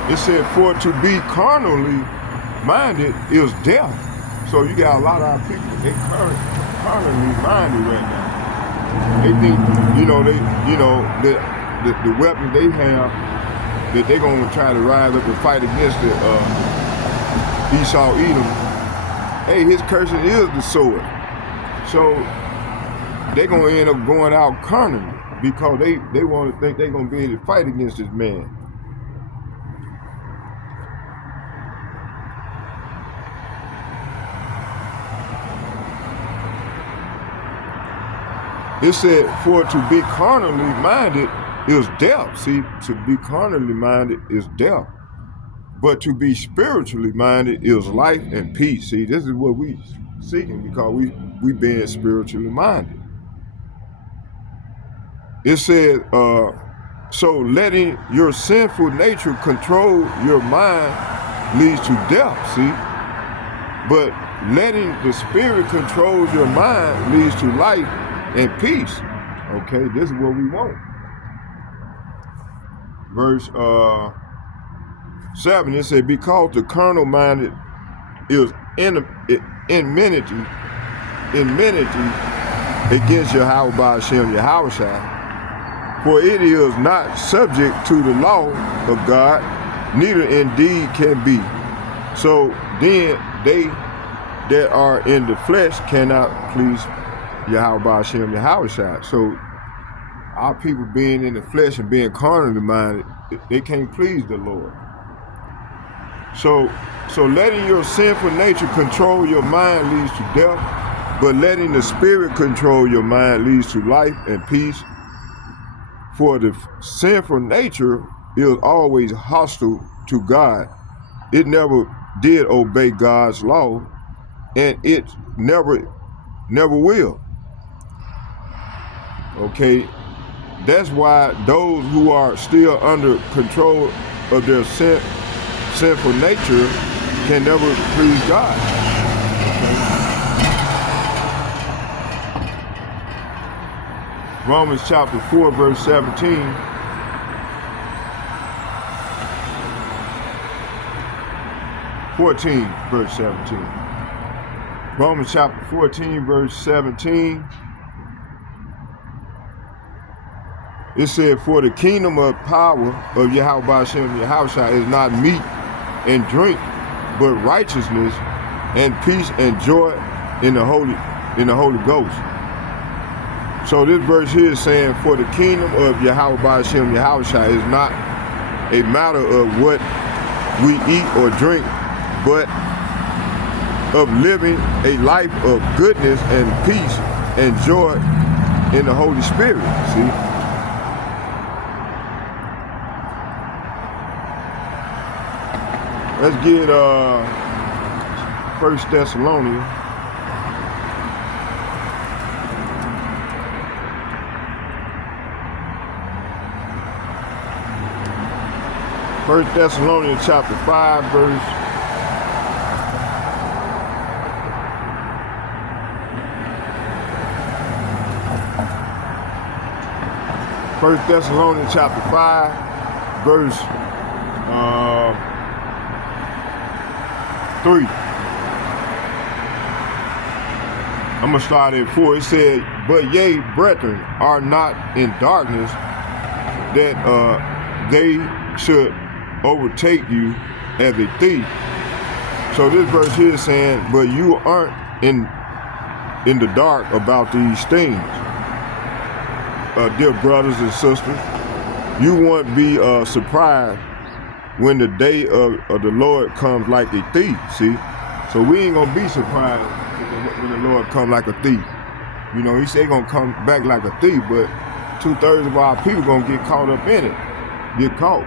It said, for to be carnally minded is death. So you got a lot of our people, they carnally minded right now. They think, the weapons they have, that they're gonna try to rise up and fight against the Esau Edom. Hey, his cursing is the sword. So they're gonna end up going out carnally because they want to think they're gonna be able to fight against this man. It said, for to be carnally minded is death. See, to be carnally minded is death. But to be spiritually minded is life and peace. See, this is what we seeking because we being spiritually minded. It said, so letting your sinful nature control your mind leads to death, see? But letting the spirit control your mind leads to life and peace. Okay, this is what we want. Verse 7, it said, because the carnal minded is enmity against Yahweh Ba'ashem Yahushua, for it is not subject to the law of God, neither indeed can be. So then they that are in the flesh cannot please Yahweh Ba'ashem Yahushua. So our people being in the flesh and being carnally minded, they can't please the Lord. So letting your sinful nature control your mind leads to death, but letting the spirit control your mind leads to life and peace. For the sinful nature is always hostile to God. It never did obey God's law, and it never will. Okay, that's why those who are still under control of their sinful nature can never please God. Okay. Romans chapter 4, verse 17. Verse 17. Romans chapter 14, verse 17. It said, for the kingdom of power of Yahweh Ba'ashem Yahushua is not meat and drink, but righteousness and peace and joy in the Holy Ghost. So this verse here is saying, for the kingdom of Yahweh Ba'ashem Yahushua is not a matter of what we eat or drink, but of living a life of goodness and peace and joy in the Holy Spirit. See? Let's get 1 Thessalonians. First Thessalonians chapter 5, verse 1 Thessalonians chapter 5, verse 3. I'm going to start at 4. It said, but ye, brethren, are not in darkness, that they should overtake you as a thief. So this verse here is saying, but you aren't in the dark about these things. Dear brothers and sisters, you won't be surprised when the day of the Lord comes like a thief, see? So we ain't gonna be surprised when the Lord comes like a thief. You know, he said he's gonna come back like a thief, but 2/3 of our people gonna get caught up in it, get caught.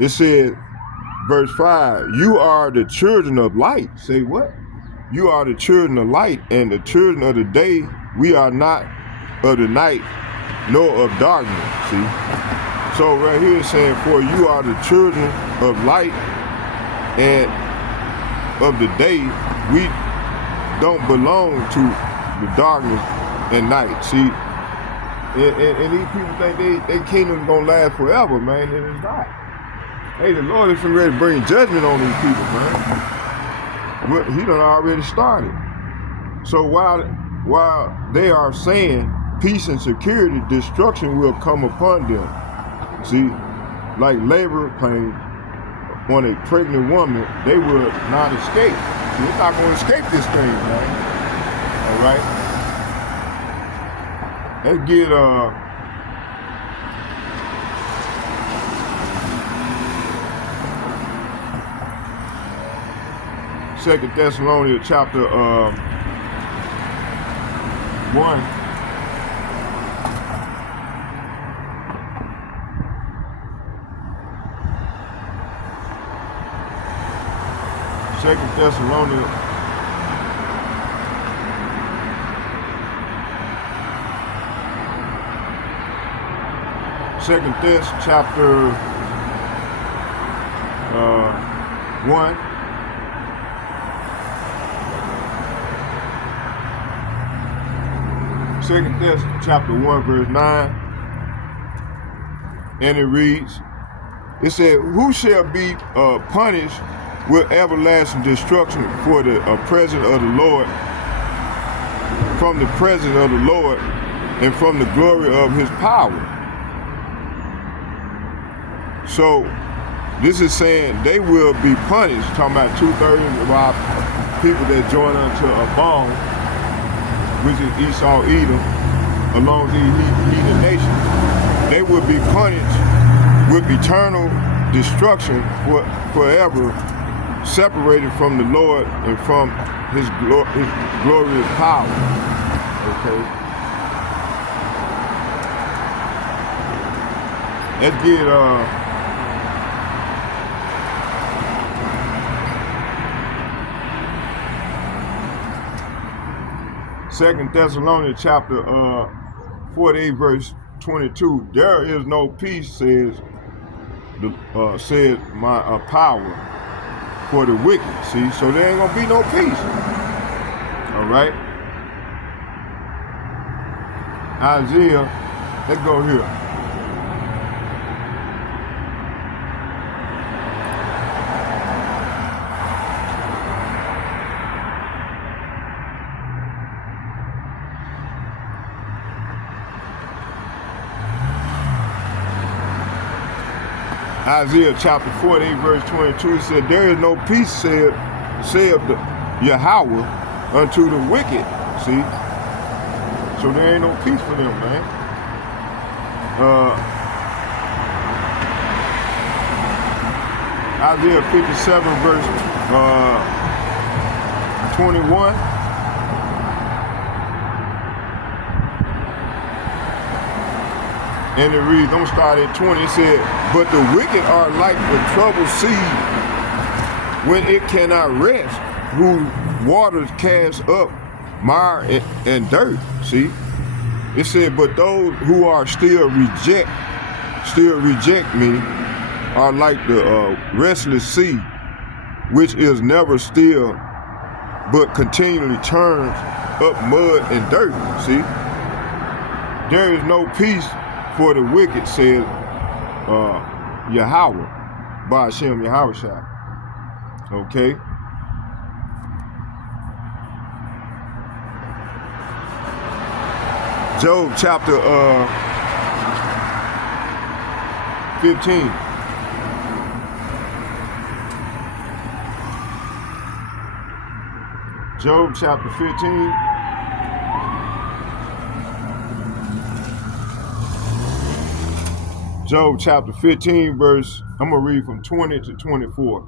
It said, verse 5, you are the children of light. Say what? You are the children of light and the children of the day. We are not of the night, nor of darkness, see? So right here it's saying, for you are the children of light and of the day. We don't belong to the darkness and night, see? And these people think their kingdom's gonna last forever, man, and it's not. Hey, the Lord is ready to bring judgment on these people, man. Well, he done already started. So while while they are saying peace and security, destruction will come upon them. See, like labor pain on a pregnant woman, they will not escape. See, they're not going to escape this thing, man. All right? Let's get 2 Thessalonians chapter 1. Second Thessalonians chapter 1. Second Thessalonians chapter 1 verse 9, and it reads, it said, who shall be punished with everlasting destruction for the presence of the Lord, from the presence of the Lord, and from the glory of his power. So this is saying they will be punished, talking about 2/3 of our people that join unto a bond, which is Esau, Edom, along these heathen nations. They will be punished with eternal destruction forever, separated from the Lord and from his glorious power. Okay. Let's get 2 Thessalonians chapter 48 verse 22. There is no peace, says my power for the wicked. See, so there ain't gonna be no peace. All right. Isaiah, let's go here. Isaiah chapter 48 verse 22 said, there is no peace, saith Yahweh, unto the wicked. See? So there ain't no peace for them, man. Isaiah 57 verse 21. And it reads, don't start at 20, it said, but the wicked are like the troubled sea when it cannot rest, whose waters cast up mire and dirt. See? It said, but those who are still reject me are like the restless sea, which is never still, but continually turns up mud and dirt. See? There is no peace for the wicked, said Yahweh, by Hashem Yahushua. Okay? Job chapter 15. Job chapter 15. Job chapter 15 verse, I'm going to read from 20 to 24.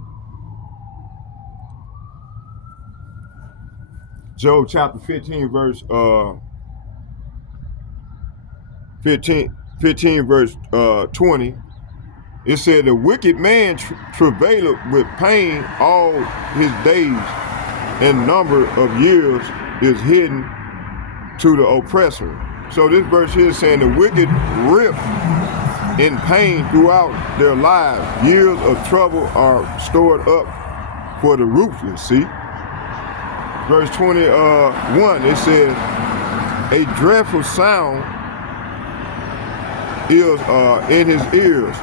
Job chapter 15 verse 15 verse 20. It said, the wicked man travaileth with pain all his days, and number of years is hidden to the oppressor. So this verse here is saying the wicked rip in pain throughout their lives. Years of trouble are stored up for the ruthless. See? Verse 21, it says, a dreadful sound is in his ears,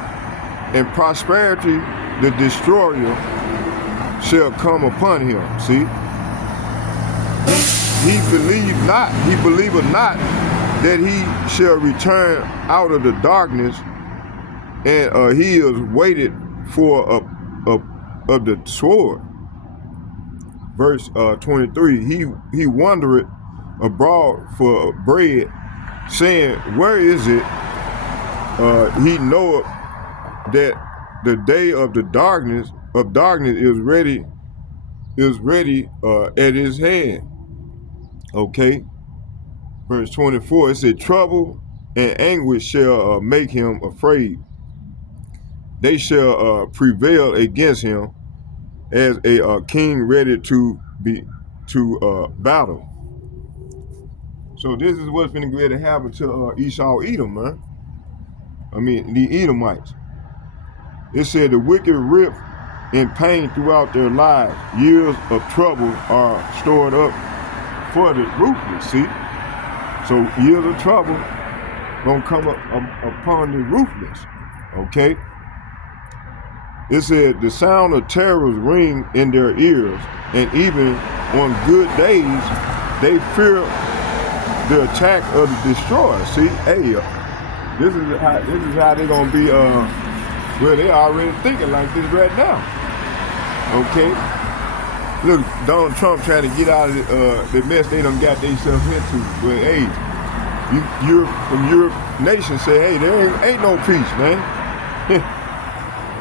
and prosperity, the destroyer, shall come upon him. See? he believeth not that he shall return out of the darkness, and he is waited for of the sword. Verse 23, he wandereth abroad for bread, saying, where is it? He knoweth that the day of the darkness is ready at his hand. Okay. Verse 24, it said, trouble and anguish shall make him afraid. They shall prevail against him as a king ready to battle. So this is what's going to happen to Esau, Edom, man. I mean, the Edomites. It said the wicked rip in pain throughout their lives. Years of trouble are stored up for the ruthless, see? So years of trouble gonna come up upon the ruthless, okay? It said the sound of terrors ring in their ears, and even on good days, they fear the attack of the destroyer. See, hey, this is how they gonna be. Well, they already thinking like this right now. Okay. Look, Donald Trump trying to get out of the mess they done got themselves into. But hey, you from your nation say, hey, there ain't no peace, man.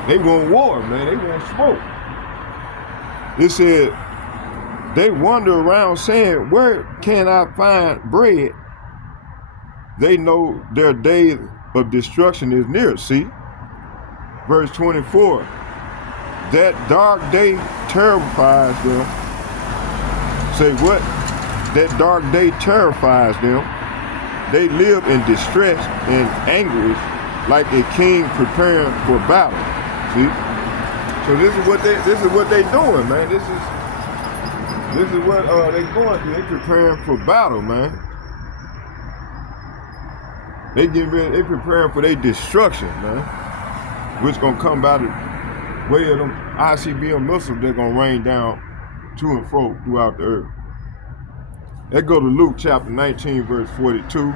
They want war, man. They want smoke. It said they wander around saying, where can I find bread? They know their day of destruction is near. See? Verse 24, that dark day terrifies them. Say what? That dark day terrifies them. They live in distress and anguish like a king preparing for battle. See? So this is what they doing, man. This is what they going through. They preparing for battle, man. They getting ready, they preparing for their destruction, man. Which gonna come by the way of them ICBM missiles they're gonna rain down to and fro throughout the earth. Let's go to Luke chapter 19, verse 42.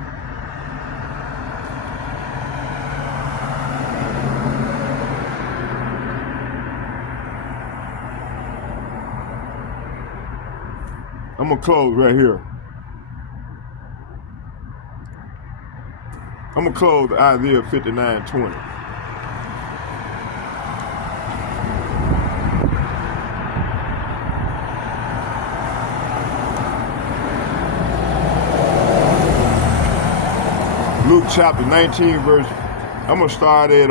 I'm gonna close right here. I'm gonna close Isaiah 59:20. Luke chapter 19, verse, I'm going to start at,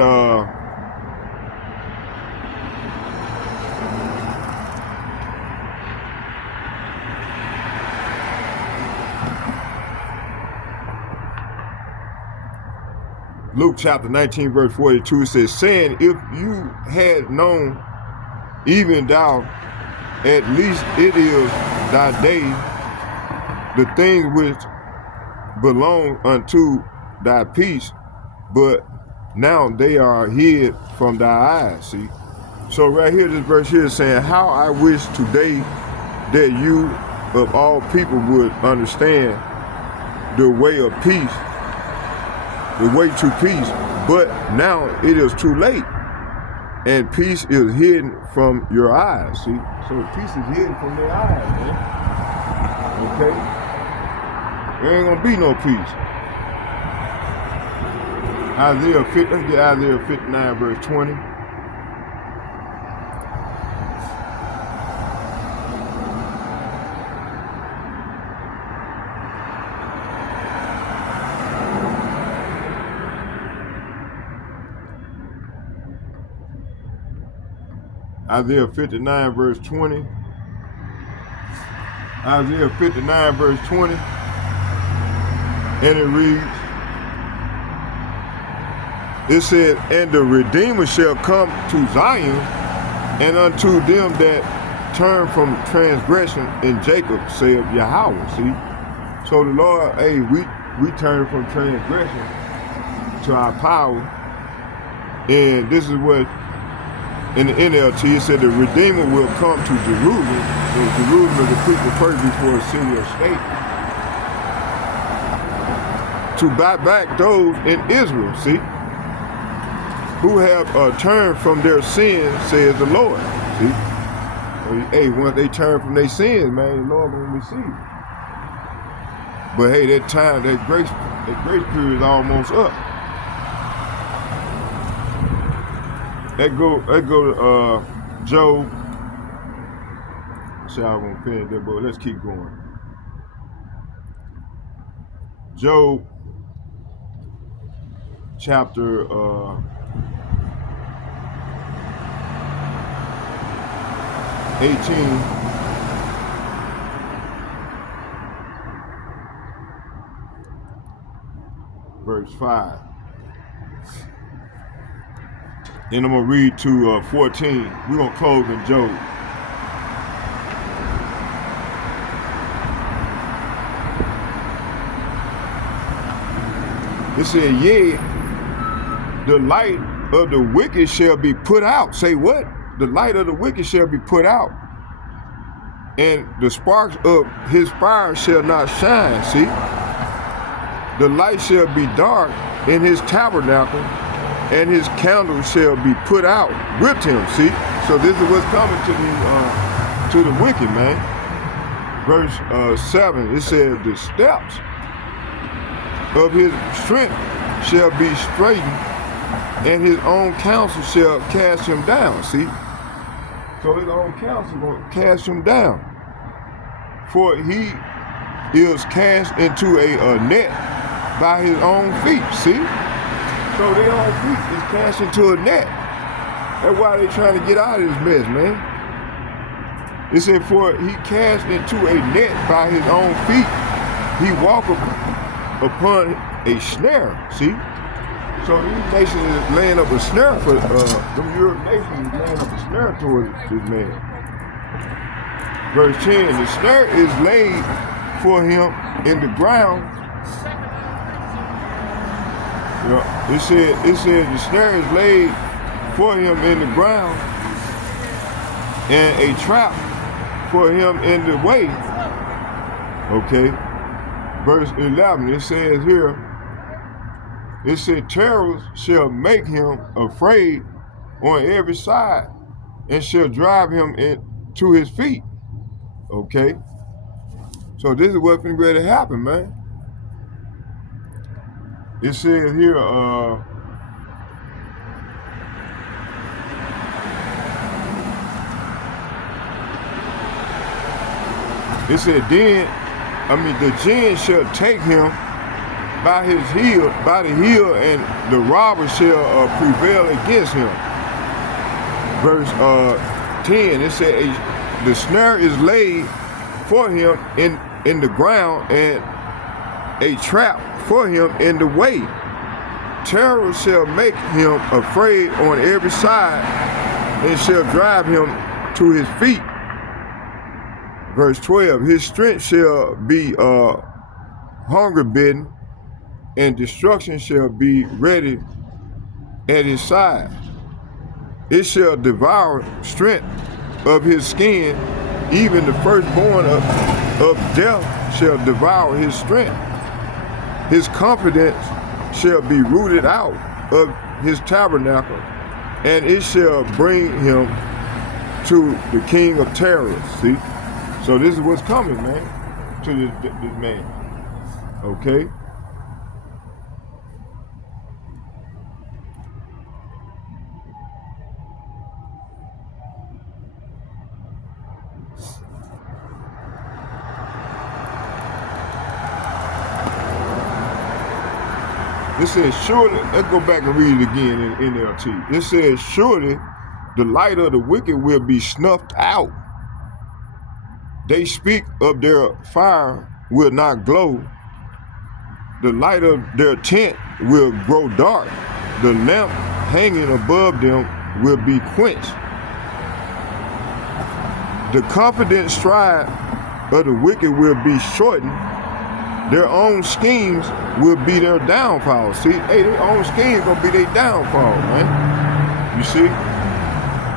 Luke chapter 19, verse 42, it says, saying, if you had known, even thou, at least it is thy day, the things which belong unto thy peace, but now they are hid from thy eyes. See? So right here, this verse here is saying, how I wish today that you of all people would understand the way of peace, the way to peace, but now it is too late, and peace is hidden from your eyes. See? So peace is hidden from their eyes, man. Okay? There ain't gonna be no peace. Let's get Isaiah 59, verse 20. Isaiah 59, verse 20. Isaiah 59, verse 20. And it reads, it said, and the Redeemer shall come to Zion, and unto them that turn from transgression in Jacob, saith Yahweh. See? So the Lord, hey, we turn from transgression to our power. And this is what in the NLT, it said the Redeemer will come to Jerusalem. So Jerusalem is the people first before a city or state. To buy back those in Israel, see, who have turned from their sins, says the Lord. See? Hey, once they turn from their sins, man, the Lord will receive. But hey, that time, that grace period is almost up. That go to Job. See, I won't finish that, but let's keep going. Job chapter 18. Verse 5. And I'm going to read to 14. We're going to close in Job. It said, yea, the light of the wicked shall be put out. Say what? The light of the wicked shall be put out. And the sparks of his fire shall not shine. See? The light shall be dark in his tabernacle, and his candle shall be put out with him. See? So this is what's coming to the wicked, man. Verse 7, it says, the steps of his strength shall be straightened, and his own counsel shall cast him down. See? So his own counsel will cast him down. For he is cast into a net by his own feet. See? So their own feet is cast into a net. That's why they're trying to get out of this mess, man. It said, for he cast into a net by his own feet, he walketh upon a snare. See? So these nations is laying up a snare for them Europe nations is laying up a snare towards this man. Verse 10, the snare is laid for him in the ground. It said the snare is laid for him in the ground, and a trap for him in the way. Okay. Verse 11, it says here, it said, terrors shall make him afraid on every side, and shall drive him to his feet. Okay? So this is what's going to happen, man. It says here, it said, the jinn shall take him by the heel, and the robber shall prevail against him. Verse 10, it said, the snare is laid for him in the ground, and a trap for him in the way. Terror shall make him afraid on every side, and shall drive him to his feet. Verse 12, his strength shall be hunger bidden, and destruction shall be ready at his side. It shall devour strength of his skin, even the firstborn of death shall devour his strength. His confidence shall be rooted out of his tabernacle, and it shall bring him to the king of terrors. See? So this is what's coming, man, to this man. Okay? It says, surely, let's go back and read it again in NLT. It says, surely the light of the wicked will be snuffed out. They speak of their fire will not glow. The light of their tent will grow dark. The lamp hanging above them will be quenched. The confident stride of the wicked will be shortened. Their own schemes will be their downfall. See, hey, their own schemes gonna be their downfall, man. You see?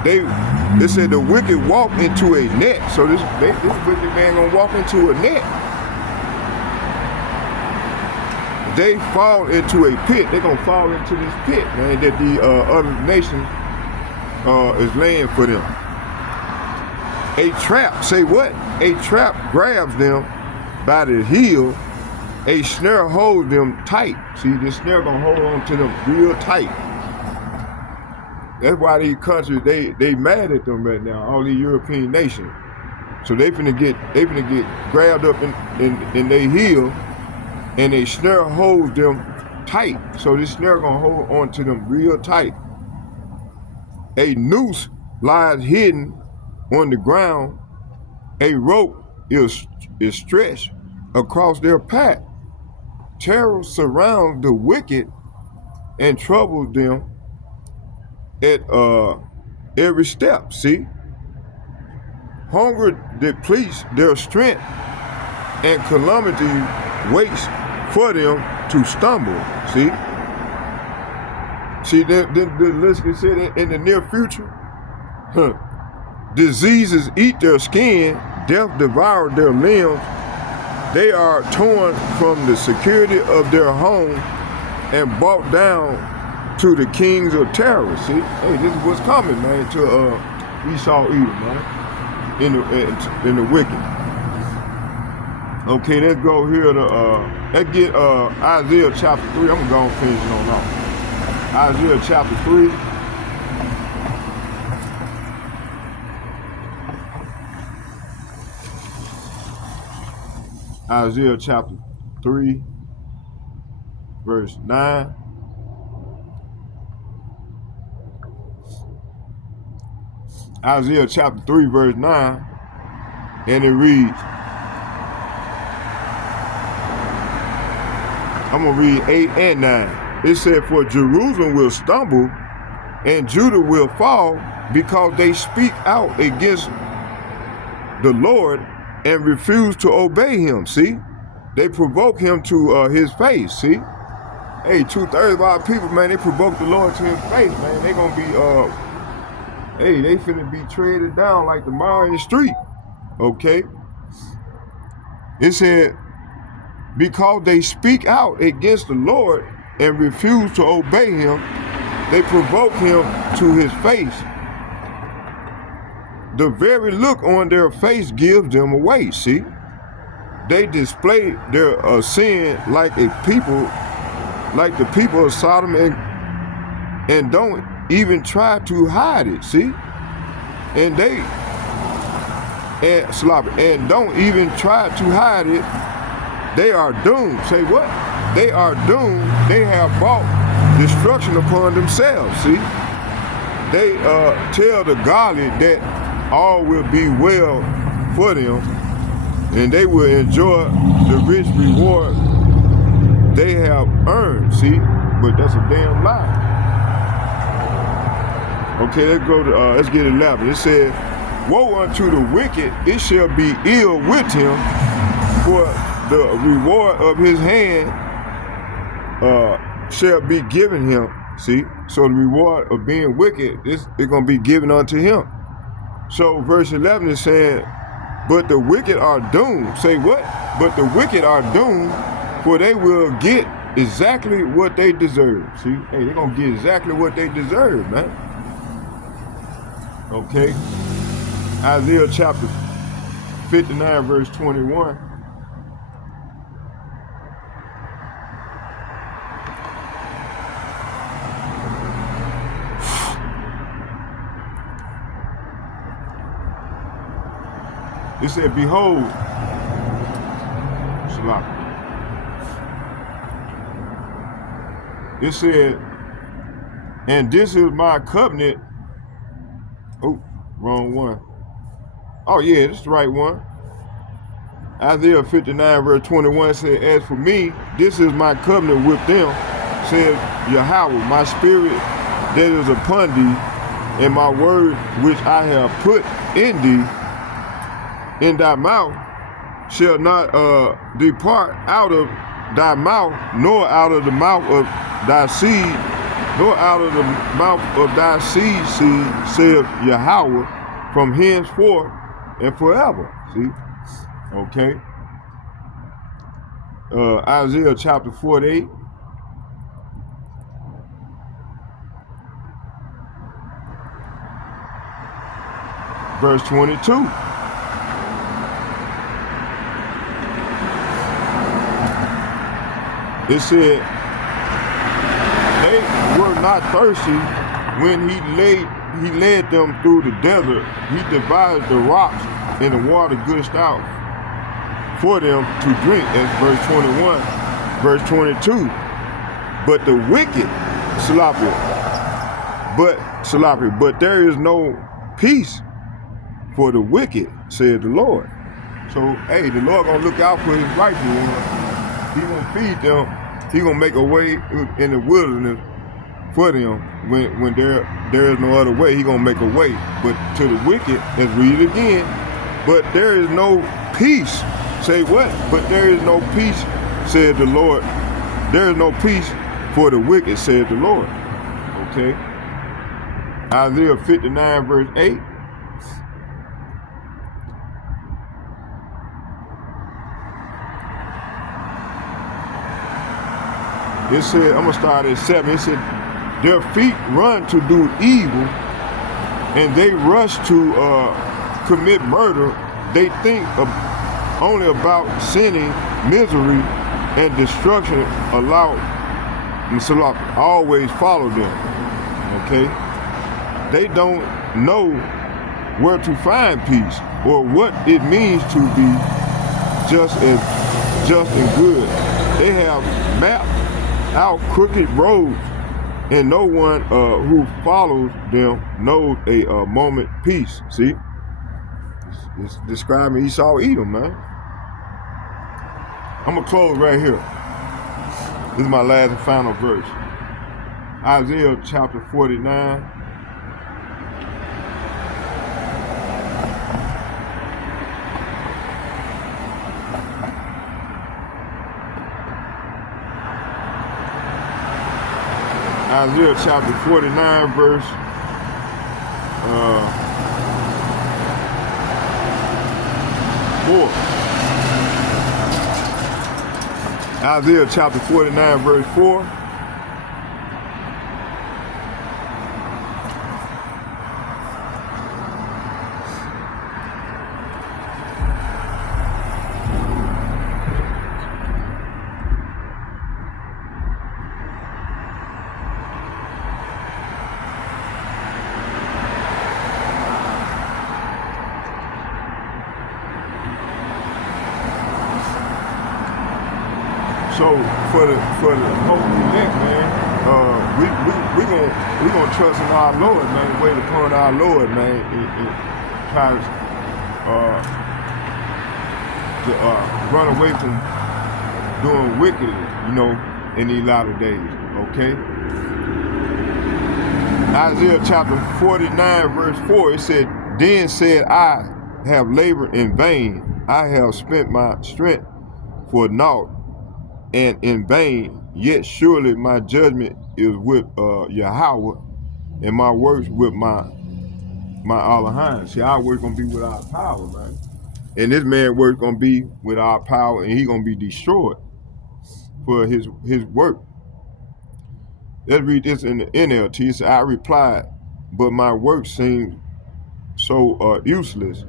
They said the wicked walk into a net. So this wicked man gonna walk into a net. They fall into a pit. They're gonna fall into this pit, man, that the other nation is laying for them. A trap, say what? A trap grabs them by the heel. A snare holds them tight. See, this snare gonna hold on to them real tight. That's why these countries, they mad at them right now, all these European nations. So they finna get grabbed up in their heel, and a snare holds them tight. So this snare gonna hold on to them real tight. A noose lies hidden on the ground. A rope is stretched across their path. Terror surrounds the wicked and troubles them at every step. See, hunger depletes their strength, and calamity waits for them to stumble. See, the listener said in the near future, diseases eat their skin, death devours their limbs. They are torn from the security of their home and brought down to the kings of terror. See, hey, this is what's coming, man, to Esau Edom, man, in the wicked. Okay, let's go here to let's get Isaiah chapter 3. I'm gonna go and finish it on off. Isaiah chapter 3. Isaiah chapter 3, verse 9. Isaiah chapter 3, verse 9, and it reads, I'm going to read 8 and 9. It said, for Jerusalem will stumble and Judah will fall because they speak out against the Lord and refuse to obey him. See, they provoke him to his face. See, hey, 2/3 of our people, man, they provoke the Lord to his face, man. They gonna be they finna be treaded down like the mire in the street. Okay, it said, because they speak out against the Lord and refuse to obey him, they provoke him to his face. The very look on their face gives them away. See, they display their sin like the people of Sodom and don't even try to hide it. See, and don't even try to hide it. They are doomed. Say what? They are doomed. They have brought destruction upon themselves. See, they tell the godly that all will be well for them, and they will enjoy the rich reward they have earned. See, but that's a damn lie. Okay, let's go to let's get 11. It says, woe unto the wicked, it shall be ill with him, for the reward of his hand shall be given him. See, so the reward of being wicked is going to be given unto him. So verse 11 is saying, but the wicked are doomed. Say what? But the wicked are doomed, for they will get exactly what they deserve. See, hey, they're going to get exactly what they deserve, man. Okay. Isaiah chapter 59, verse 21. It said, behold, it said, and this is my covenant. Oh, wrong one. Oh yeah, this is the right one. Isaiah 59 verse 21 said, as for me, this is my covenant with them, said Yahweh, my spirit that is upon thee, and my word which I have put in thee, in thy mouth, shall not depart out of thy mouth, nor out of the mouth of thy seed nor out of the mouth of thy seed, saith Yahweh, from henceforth and forever. See? Okay. Isaiah chapter 48. Verse 22. It said, they were not thirsty when he led them through the desert. He divided the rocks and the water gushed out for them to drink. That's verse 21. Verse 22. But the wicked, but there is no peace for the wicked, said the Lord. So, hey, the Lord gonna look out for his righteous ones. He gonna feed them. He gonna make a way in the wilderness for them when there is no other way. He gonna make a way. But to the wicked, let's read it again. But there is no peace. Say what? But there is no peace, said the Lord. There is no peace for the wicked, said the Lord. Okay. Isaiah 59 verse 8. It said, I'm gonna start at 7. It said, their feet run to do evil, and they rush to commit murder. They think only about sinning, misery, and destruction. Always follow them. Okay? They don't know where to find peace or what it means to be just and good. They have mapped out crooked roads, and no one who follows them knows a moment peace. See, it's describing Esau, Edom, man. I'm gonna close right here. This is my last and final verse. Isaiah chapter 49. Isaiah chapter 49 verse 4. Isaiah chapter 49 verse 4. So for the hope elect, man, we gonna trust in our Lord, man, wait upon our Lord, man, and try to run away from doing wickedly, in these latter days. Okay. Isaiah chapter 49 verse 4, it said, then said I have labored in vain, I have spent my strength for naught and in vain, yet surely my judgment is with Yahweh, and my works with my Elohim. See, our work gonna be with our power, man. And this man's work gonna be with our power, and he gonna be destroyed for his work. Let's read this in the NLT. It said, I replied, but my work seemed so useless.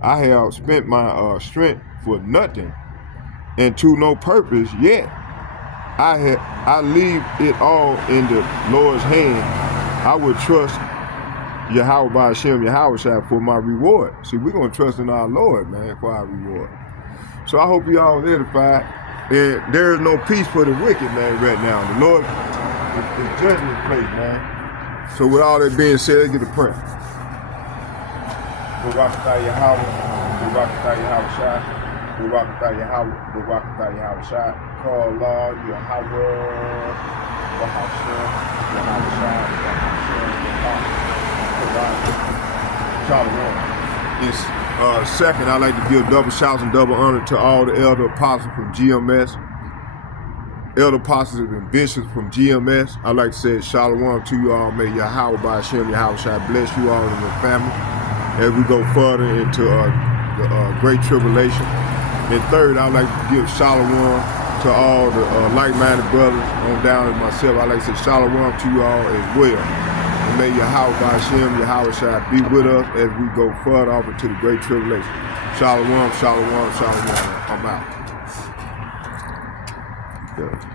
I have spent my strength for nothing and to no purpose, yet I leave it all in the Lord's hand. I would trust Yahweh by Hashem, Yahweh for my reward. See, we're going to trust in our Lord, man, for our reward. So I hope you all edified. And there is no peace for the wicked, man, right now. The Lord is judging this place, man. So with all that being said, let's get a prayer. Barakatah Yahweh, Barakatah Yahweh Shai, Barakatah Yahweh, Barakatah Yahweh Shai, call Allah, Yahweh, Bahashem, Yahweh Shai, Bahashem, Shalom. Second, I'd like to give double shouts and double honor to all the elder apostles from GMS, elder apostles and bishops from GMS. I'd like to say shalom to you all. May Yahweh B'Ashem, Yahweh shall bless you all and your family as we go further into the great tribulation. And third, I'd like to give shalom to all the like-minded brothers on down as myself. I'd like to say shalom to you all as well. And may Yahweh B'Ashem, Yahweh shall be with us as we go further off into the great tribulation. Shalom, shalom, shalom. I'm out. Yeah.